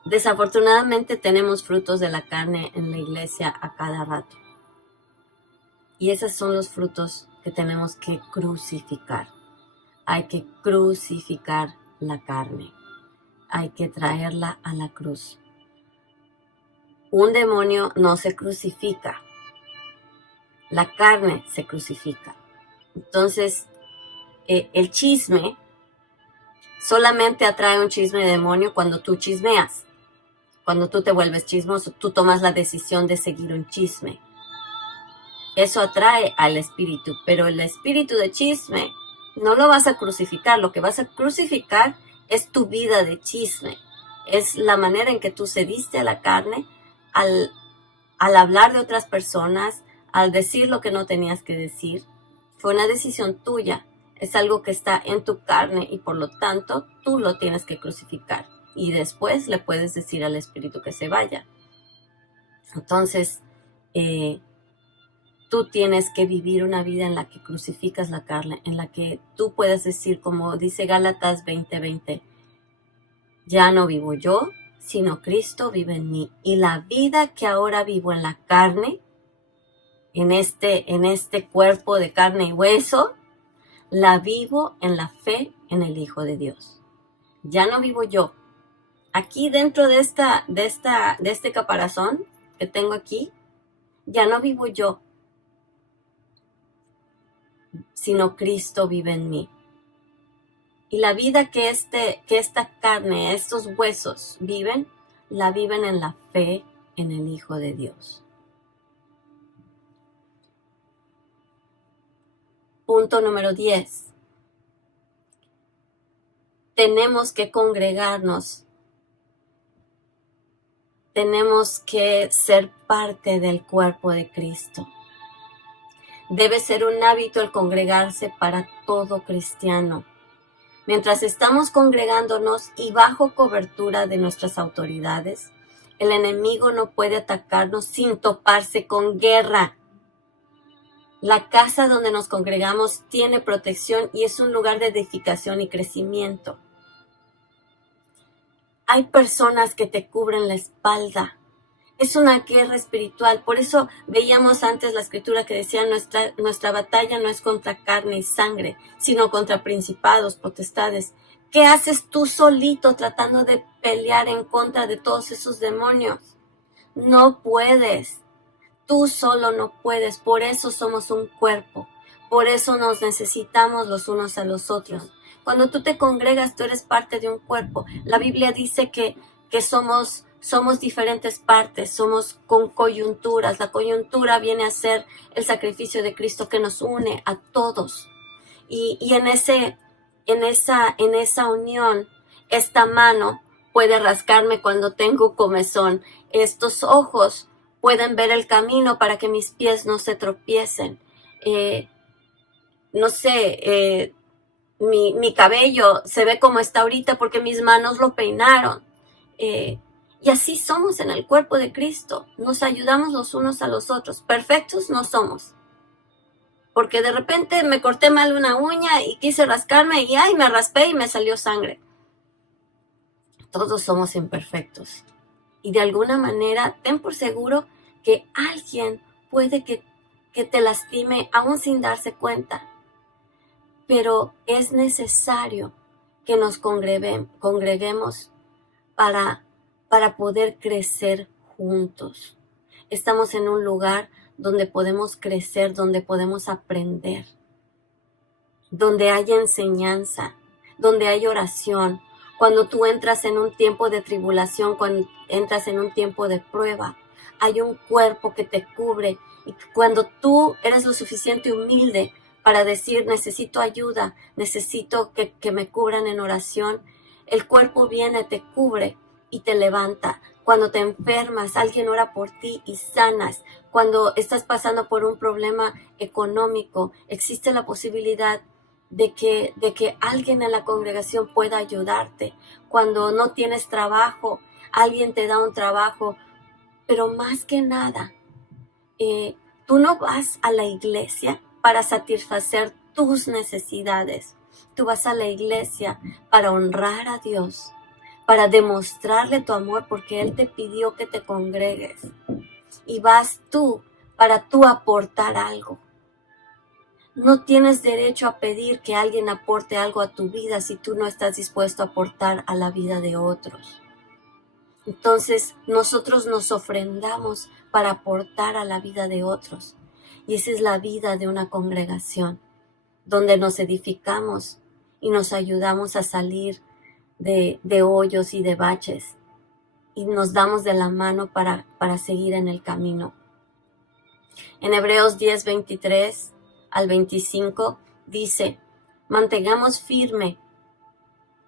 Desafortunadamente tenemos frutos de la carne en la iglesia a cada rato. Y esos son los frutos que tenemos que crucificar. Hay que crucificar la carne. Hay que traerla a la cruz. Un demonio no se crucifica. La carne se crucifica. Entonces, el chisme solamente atrae un chisme de demonio cuando tú chismeas. Cuando tú te vuelves chismoso, tú tomas la decisión de seguir un chisme. Eso atrae al espíritu, pero el espíritu de chisme no lo vas a crucificar. Lo que vas a crucificar es tu vida de chisme. Es la manera en que tú cediste a la carne al hablar de otras personas, al decir lo que no tenías que decir. Fue una decisión tuya. Es algo que está en tu carne y por lo tanto tú lo tienes que crucificar. Y después le puedes decir al espíritu que se vaya. Entonces, tú tienes que vivir una vida en la que crucificas la carne, en la que tú puedes decir, como dice Gálatas 20:20, ya no vivo yo, sino Cristo vive en mí. Y la vida que ahora vivo en la carne, en este cuerpo de carne y hueso, la vivo en la fe en el Hijo de Dios. Ya no vivo yo. Aquí dentro de este caparazón que tengo aquí, ya no vivo yo, sino Cristo vive en mí. Y la vida que esta carne, estos huesos viven, la viven en la fe en el Hijo de Dios. Punto número 10. Tenemos que congregarnos. Tenemos que ser parte del cuerpo de Cristo. Debe ser un hábito el congregarse para todo cristiano. Mientras estamos congregándonos y bajo cobertura de nuestras autoridades, el enemigo no puede atacarnos sin toparse con guerra. La casa donde nos congregamos tiene protección y es un lugar de edificación y crecimiento. Hay personas que te cubren la espalda. Es una guerra espiritual. Por eso veíamos antes la escritura que decía nuestra batalla no es contra carne y sangre, sino contra principados, potestades. ¿Qué haces tú solito tratando de pelear en contra de todos esos demonios? No puedes. Tú solo no puedes. Por eso somos un cuerpo. Por eso nos necesitamos los unos a los otros. Cuando tú te congregas, tú eres parte de un cuerpo. La Biblia dice que somos diferentes partes, somos con coyunturas. La coyuntura viene a ser el sacrificio de Cristo que nos une a todos. Y en esa unión, esta mano puede rascarme cuando tengo comezón. Estos ojos pueden ver el camino para que mis pies no se tropiecen. Mi cabello se ve como está ahorita porque mis manos lo peinaron. Y así somos en el cuerpo de Cristo. Nos ayudamos los unos a los otros. Perfectos no somos. Porque de repente me corté mal una uña y quise rascarme y me raspé y me salió sangre. Todos somos imperfectos. Y de alguna manera, ten por seguro que alguien puede que te lastime aún sin darse cuenta. Pero es necesario que nos congreguemos para poder crecer juntos. Estamos en un lugar donde podemos crecer, donde podemos aprender, donde hay enseñanza, donde hay oración. Cuando tú entras en un tiempo de tribulación, cuando entras en un tiempo de prueba, hay un cuerpo que te cubre. Y cuando tú eres lo suficiente humilde para decir, necesito ayuda, necesito que me cubran en oración, el cuerpo viene, te cubre y te levanta. Cuando te enfermas, alguien ora por ti y sanas. Cuando estás pasando por un problema económico, existe la posibilidad de que alguien en la congregación pueda ayudarte. Cuando no tienes trabajo, alguien te da un trabajo. Pero más que nada, tú no vas a la iglesia para satisfacer tus necesidades. Tú vas a la iglesia para honrar a Dios, para demostrarle tu amor porque Él te pidió que te congregues. Y vas tú para tú aportar algo. No tienes derecho a pedir que alguien aporte algo a tu vida si tú no estás dispuesto a aportar a la vida de otros. Entonces nosotros nos ofrendamos para aportar a la vida de otros. Y esa es la vida de una congregación, donde nos edificamos y nos ayudamos a salir de hoyos y de baches. Y nos damos de la mano para seguir en el camino. En Hebreos 10, 23 al 25 dice, mantengamos firme,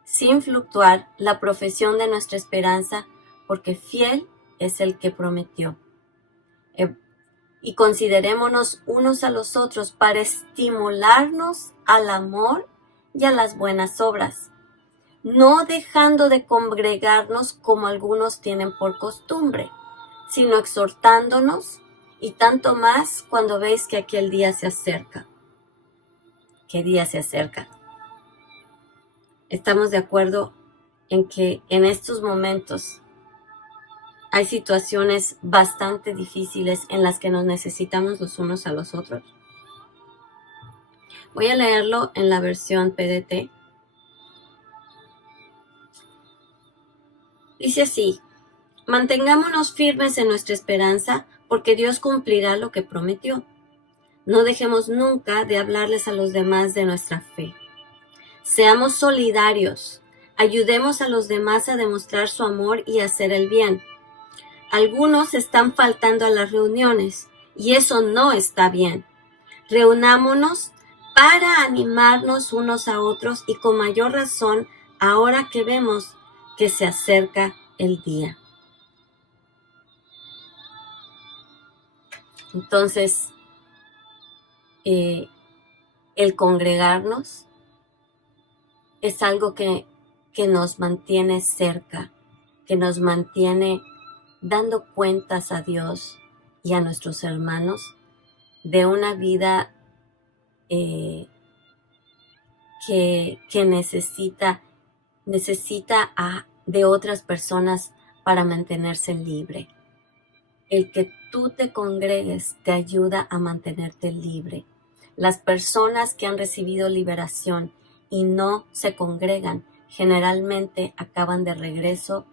sin fluctuar, la profesión de nuestra esperanza, porque fiel es el que prometió. Y considerémonos unos a los otros para estimularnos al amor y a las buenas obras, no dejando de congregarnos como algunos tienen por costumbre, sino exhortándonos, y tanto más cuando veis que aquel día se acerca. ¿Qué día se acerca? Estamos de acuerdo en que en estos momentos hay situaciones bastante difíciles en las que nos necesitamos los unos a los otros. Voy a leerlo en la versión PDT. Dice así, mantengámonos firmes en nuestra esperanza porque Dios cumplirá lo que prometió. No dejemos nunca de hablarles a los demás de nuestra fe. Seamos solidarios, ayudemos a los demás a demostrar su amor y a hacer el bien. Algunos están faltando a las reuniones y eso no está bien. Reunámonos para animarnos unos a otros y con mayor razón ahora que vemos que se acerca el día. Entonces, el congregarnos es algo que nos mantiene cerca, que nos mantiene dando cuentas a Dios y a nuestros hermanos de una vida que necesita de otras personas para mantenerse libre. El que tú te congregues te ayuda a mantenerte libre. Las personas que han recibido liberación y no se congregan, generalmente acaban de regreso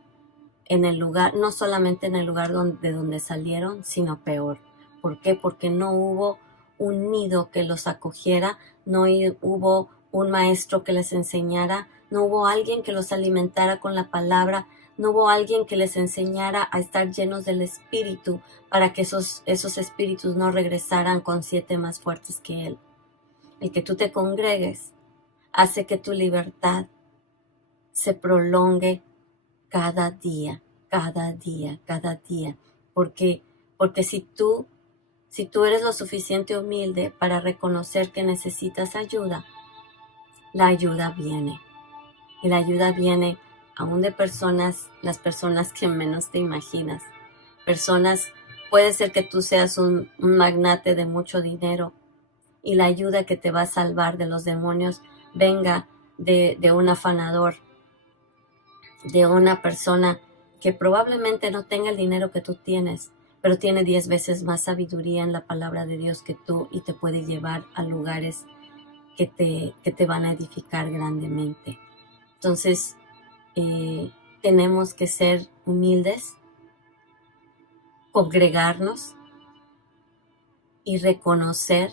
en el lugar, no solamente en el lugar de donde salieron, sino peor. ¿Por qué? Porque no hubo un nido que los acogiera, no hubo un maestro que les enseñara, no hubo alguien que los alimentara con la palabra, no hubo alguien que les enseñara a estar llenos del Espíritu para que esos espíritus no regresaran con 7 más fuertes que él. El que tú te congregues hace que tu libertad se prolongue cada día, cada día, cada día. Porque si tú eres lo suficiente humilde para reconocer que necesitas ayuda, la ayuda viene. Y la ayuda viene aún de las personas que menos te imaginas. Puede ser que tú seas un magnate de mucho dinero y la ayuda que te va a salvar de los demonios venga de un afanador, de una persona que probablemente no tenga el dinero que tú tienes, pero tiene 10 veces más sabiduría en la palabra de Dios que tú y te puede llevar a lugares que te van a edificar grandemente. Entonces, tenemos que ser humildes, congregarnos y reconocer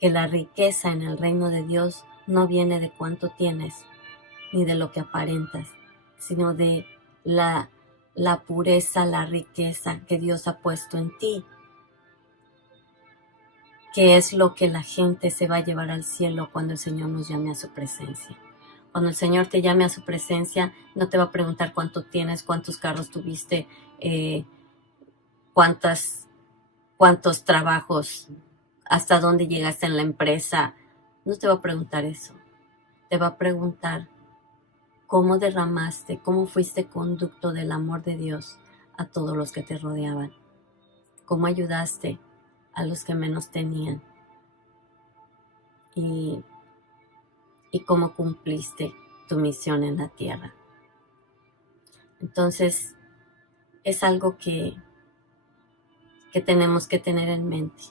que la riqueza en el reino de Dios no viene de cuánto tienes, ni de lo que aparentas, sino de la pureza, la riqueza que Dios ha puesto en ti, que es lo que la gente se va a llevar al cielo cuando el Señor nos llame a su presencia. Cuando el Señor te llame a su presencia, no te va a preguntar cuánto tienes, cuántos carros tuviste, cuántos trabajos, hasta dónde llegaste en la empresa. No te va a preguntar eso. Te va a preguntar cómo derramaste, cómo fuiste conducto del amor de Dios a todos los que te rodeaban. Cómo ayudaste a los que menos tenían. Y cómo cumpliste tu misión en la tierra. Entonces, es algo que tenemos que tener en mente.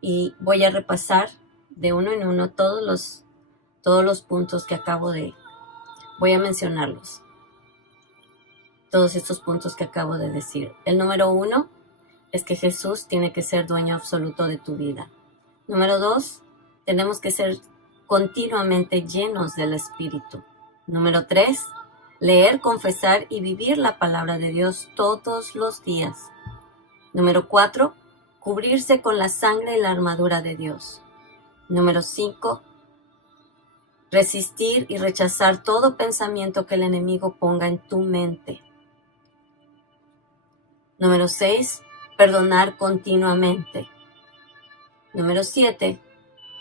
Y voy a repasar de uno en uno todos los puntos que voy a mencionarlos. Todos estos puntos que acabo de decir. El número 1 es que Jesús tiene que ser dueño absoluto de tu vida. Número 2, tenemos que ser continuamente llenos del Espíritu. Número 3, leer, confesar y vivir la palabra de Dios todos los días. Número 4, cubrirse con la sangre y la armadura de Dios. Número 5, resistir y rechazar todo pensamiento que el enemigo ponga en tu mente. Número 6, perdonar continuamente. Número 7,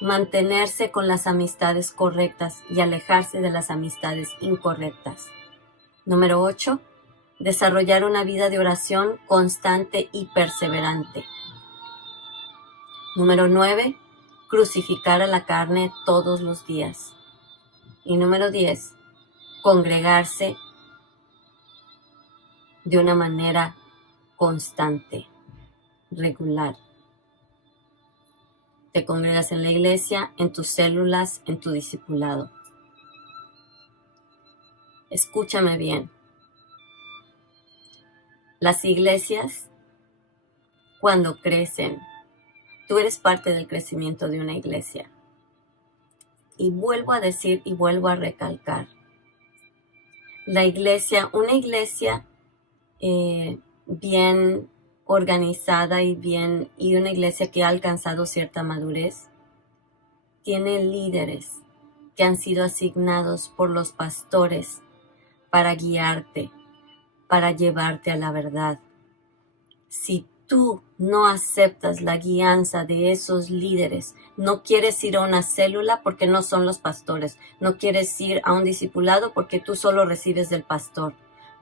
mantenerse con las amistades correctas y alejarse de las amistades incorrectas. Número 8, desarrollar una vida de oración constante y perseverante. Número 9, crucificar a la carne todos los días. Y número 10, congregarse de una manera constante, regular. Te congregas en la iglesia, en tus células, en tu discipulado. Escúchame bien. Las iglesias, cuando crecen, tú eres parte del crecimiento de una iglesia. Y vuelvo a decir y vuelvo a recalcar. Una iglesia bien organizada y una iglesia que ha alcanzado cierta madurez, tiene líderes que han sido asignados por los pastores para guiarte, para llevarte a la verdad. Si tú no aceptas la guianza de esos líderes, no quieres ir a una célula porque no son los pastores, no quieres ir a un discipulado porque tú solo recibes del pastor.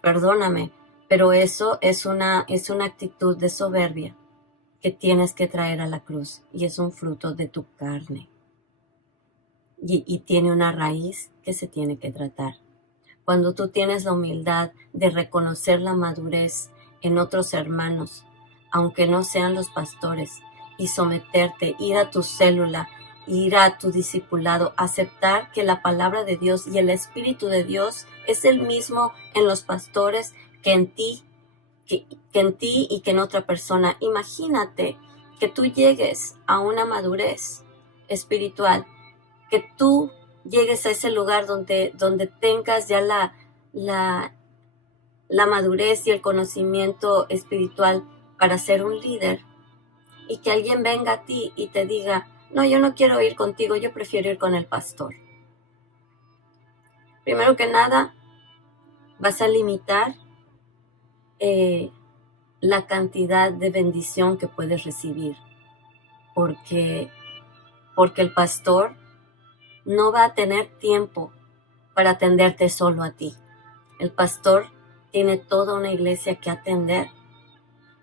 Perdóname, pero eso es una actitud de soberbia. que tienes que traer a la cruz y es un fruto de tu carne y tiene una raíz que se tiene que tratar. Cuando tú tienes la humildad de reconocer la madurez en otros hermanos, aunque no sean los pastores, y someterte, ir a tu célula, ir a tu discipulado, aceptar que la palabra de Dios y el Espíritu de Dios es el mismo en los pastores que en ti, que en ti y que en otra persona. Imagínate que tú llegues a una madurez espiritual, que tú llegues a ese lugar donde tengas ya la madurez y el conocimiento espiritual para ser un líder, y que alguien venga a ti y te diga, no, yo no quiero ir contigo, yo prefiero ir con el pastor. Primero que nada, vas a limitar la cantidad de bendición que puedes recibir, porque el pastor no va a tener tiempo para atenderte solo a ti. El pastor tiene toda una iglesia que atender,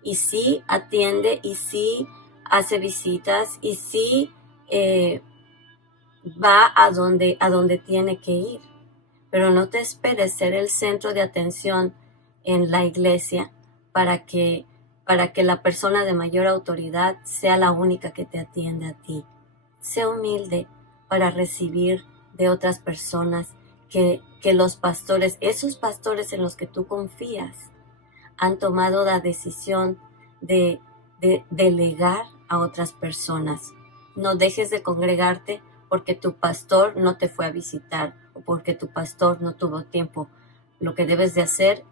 y sí atiende, y sí hace visitas, y sí va a donde tiene que ir. Pero no te esperes ser el centro de atención en la iglesia para que la persona de mayor autoridad sea la única que te atiende a ti. Sé humilde para recibir de otras personas que los pastores, esos pastores en los que tú confías, han tomado la decisión de delegar a otras personas. No dejes de congregarte porque tu pastor no te fue a visitar o porque tu pastor no tuvo tiempo. Lo que debes de hacer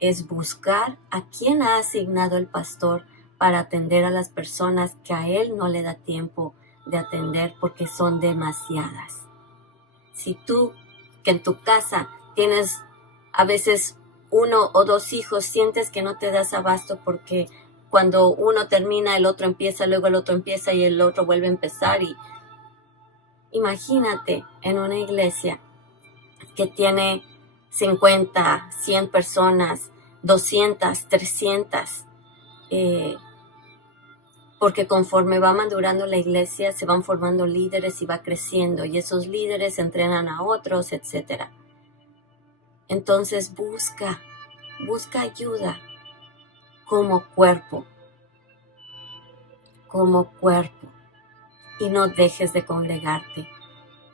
es buscar a quién ha asignado el pastor para atender a las personas que a él no le da tiempo de atender porque son demasiadas. Si tú, que en tu casa tienes a veces 1 o 2 hijos, sientes que no te das abasto porque cuando uno termina, el otro empieza, luego el otro empieza y el otro vuelve a empezar. Y imagínate en una iglesia que tiene 50, 100 personas, 200, 300, porque conforme va madurando la iglesia, se van formando líderes y va creciendo, y esos líderes entrenan a otros, etc. Entonces busca ayuda como cuerpo, y no dejes de congregarte.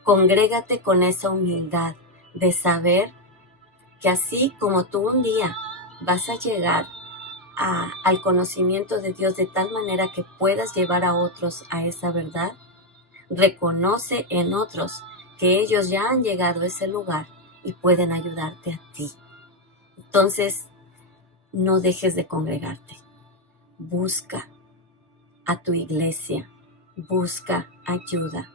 Congrégate con esa humildad de saber que así como tú un día vas a llegar al conocimiento de Dios de tal manera que puedas llevar a otros a esa verdad, reconoce en otros que ellos ya han llegado a ese lugar y pueden ayudarte a ti. Entonces, no dejes de congregarte. Busca a tu iglesia, busca ayuda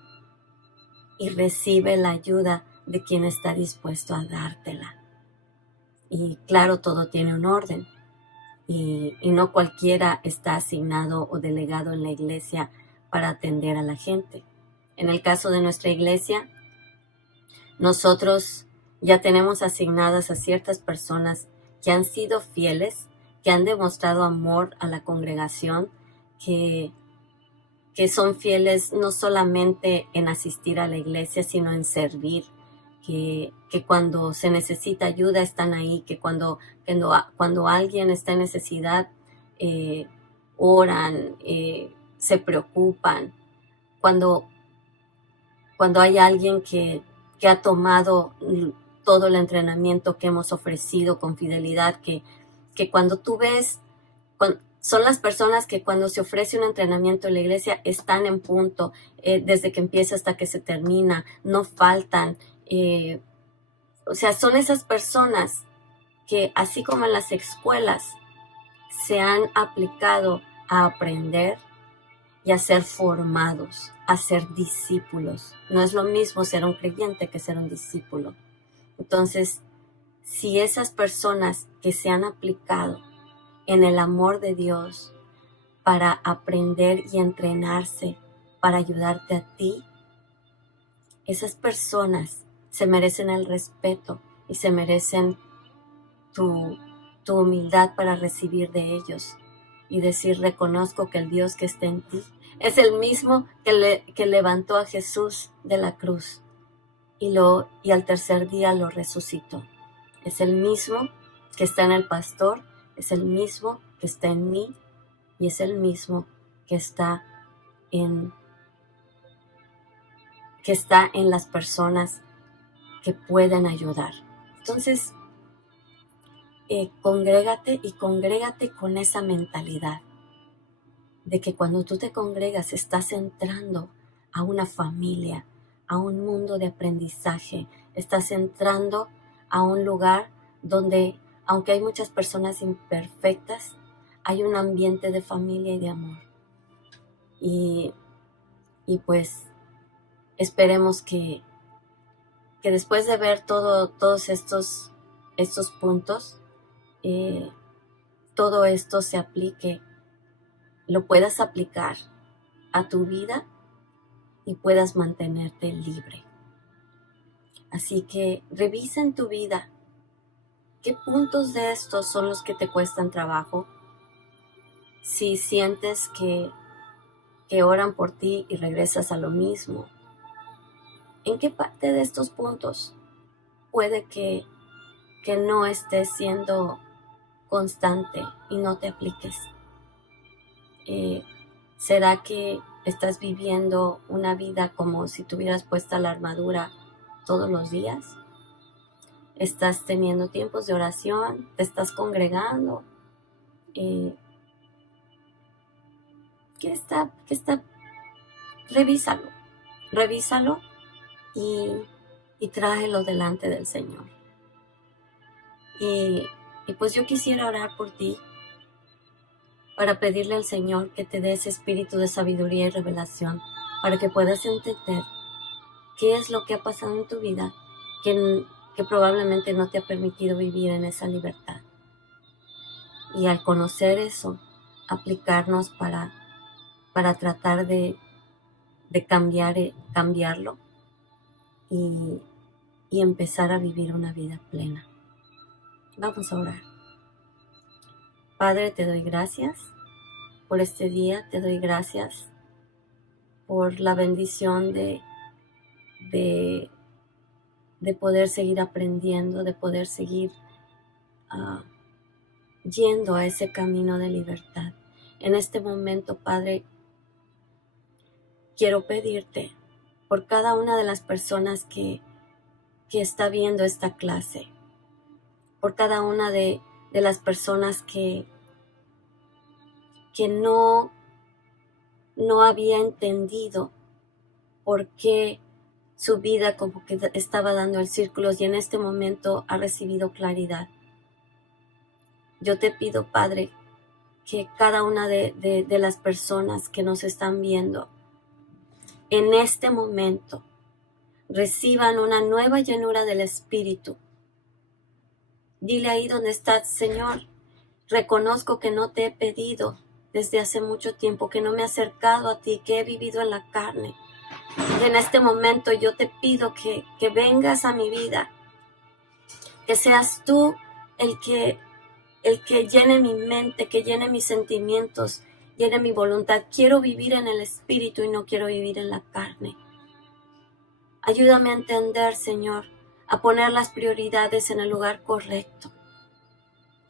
y recibe la ayuda de quien está dispuesto a dártela. Y claro, todo tiene un orden y no cualquiera está asignado o delegado en la iglesia para atender a la gente. En el caso de nuestra iglesia, nosotros ya tenemos asignadas a ciertas personas que han sido fieles, que han demostrado amor a la congregación, que son fieles no solamente en asistir a la iglesia, sino en servir, que cuando se necesita ayuda están ahí, que cuando alguien está en necesidad, oran, se preocupan. Cuando hay alguien que ha tomado todo el entrenamiento que hemos ofrecido con fidelidad, que cuando tú ves, son las personas que cuando se ofrece un entrenamiento en la iglesia están en punto, desde que empieza hasta que se termina, no faltan. O sea, son esas personas que, así como en las escuelas, se han aplicado a aprender y a ser formados, a ser discípulos. No es lo mismo ser un creyente que ser un discípulo. Entonces, si esas personas que se han aplicado en el amor de Dios para aprender y entrenarse, para ayudarte a ti, esas personas se merecen el respeto y se merecen tu humildad para recibir de ellos. y decir, reconozco que el Dios que está en ti es el mismo que levantó a Jesús de la cruz y al tercer día lo resucitó. Es el mismo que está en el pastor, es el mismo que está en mí y es el mismo que está en las personas que pueden ayudar. Entonces, congrégate con esa mentalidad de que cuando tú te congregas estás entrando a una familia, a un mundo de aprendizaje, estás entrando a un lugar donde, aunque hay muchas personas imperfectas, hay un ambiente de familia y de amor. Y pues esperemos que después de ver todos estos puntos, todo esto se aplique, lo puedas aplicar a tu vida y puedas mantenerte libre. Así que revisa en tu vida qué puntos de estos son los que te cuestan trabajo. Si sientes que oran por ti y regresas a lo mismo, ¿en qué parte de estos puntos puede que no estés siendo constante y no te apliques? ¿Será que estás viviendo una vida como si tuvieras puesta la armadura todos los días? ¿Estás teniendo tiempos de oración? ¿Te estás congregando? ¿Qué está? Revísalo y tráelo delante del Señor. Y pues yo quisiera orar por ti para pedirle al Señor que te dé ese espíritu de sabiduría y revelación para que puedas entender qué es lo que ha pasado en tu vida que probablemente no te ha permitido vivir en esa libertad. Y al conocer eso, aplicarnos para tratar de cambiarlo y empezar a vivir una vida plena. Vamos a orar. Padre, te doy gracias por este día, te doy gracias por la bendición de poder seguir aprendiendo, de poder seguir yendo a ese camino de libertad. En este momento, Padre, quiero pedirte por cada una de las personas que está viendo esta clase, por cada una de las personas que no había entendido por qué su vida como que estaba dando el círculo y en este momento ha recibido claridad. Yo te pido, Padre, que cada una de las personas que nos están viendo en este momento reciban una nueva llenura del Espíritu. Dile ahí donde estás, Señor, reconozco que no te he pedido desde hace mucho tiempo, que no me he acercado a ti, que he vivido en la carne. Y en este momento yo te pido que vengas a mi vida, que seas tú el que llene mi mente, que llene mis sentimientos, llene mi voluntad. Quiero vivir en el Espíritu y no quiero vivir en la carne. Ayúdame a entender, Señor, a poner las prioridades en el lugar correcto.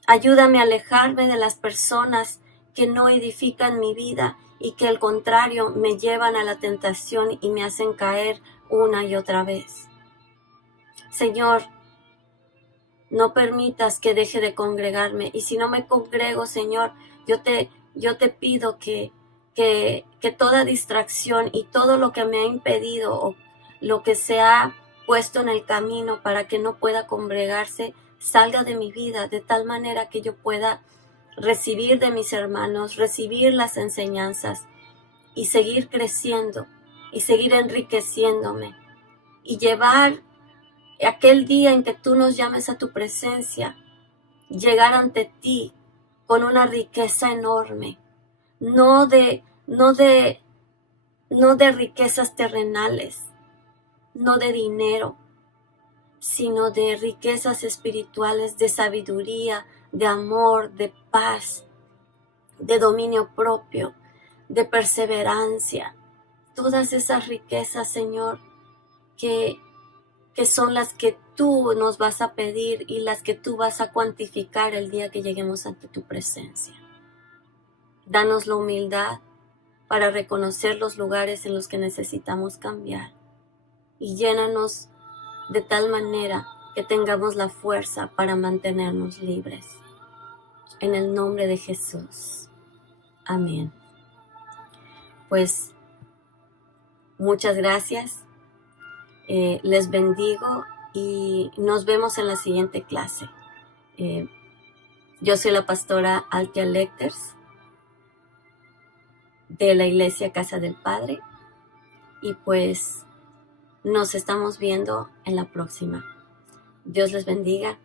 Ayúdame a alejarme de las personas que no edifican mi vida y que al contrario me llevan a la tentación y me hacen caer una y otra vez. Señor, no permitas que deje de congregarme y si no me congrego, Señor, yo te pido que toda distracción y todo lo que me ha impedido o lo que se ha puesto en el camino para que no pueda congregarse salga de mi vida de tal manera que yo pueda recibir de mis hermanos, recibir las enseñanzas y seguir creciendo y seguir enriqueciéndome y llevar aquel día en que tú nos llames a tu presencia, llegar ante ti con una riqueza enorme, no de riquezas terrenales, no de dinero, sino de riquezas espirituales, de sabiduría, de amor, de paz, de dominio propio, de perseverancia. Todas esas riquezas, Señor, que son las que tú nos vas a pedir y las que tú vas a cuantificar el día que lleguemos ante tu presencia. Danos la humildad para reconocer los lugares en los que necesitamos cambiar y llénanos de tal manera que tengamos la fuerza para mantenernos libres. En el nombre de Jesús. Amén. Pues muchas gracias. Les bendigo y nos vemos en la siguiente clase. Yo soy la pastora Althea Lecters de la Iglesia Casa del Padre y pues nos estamos viendo en la próxima. Dios les bendiga.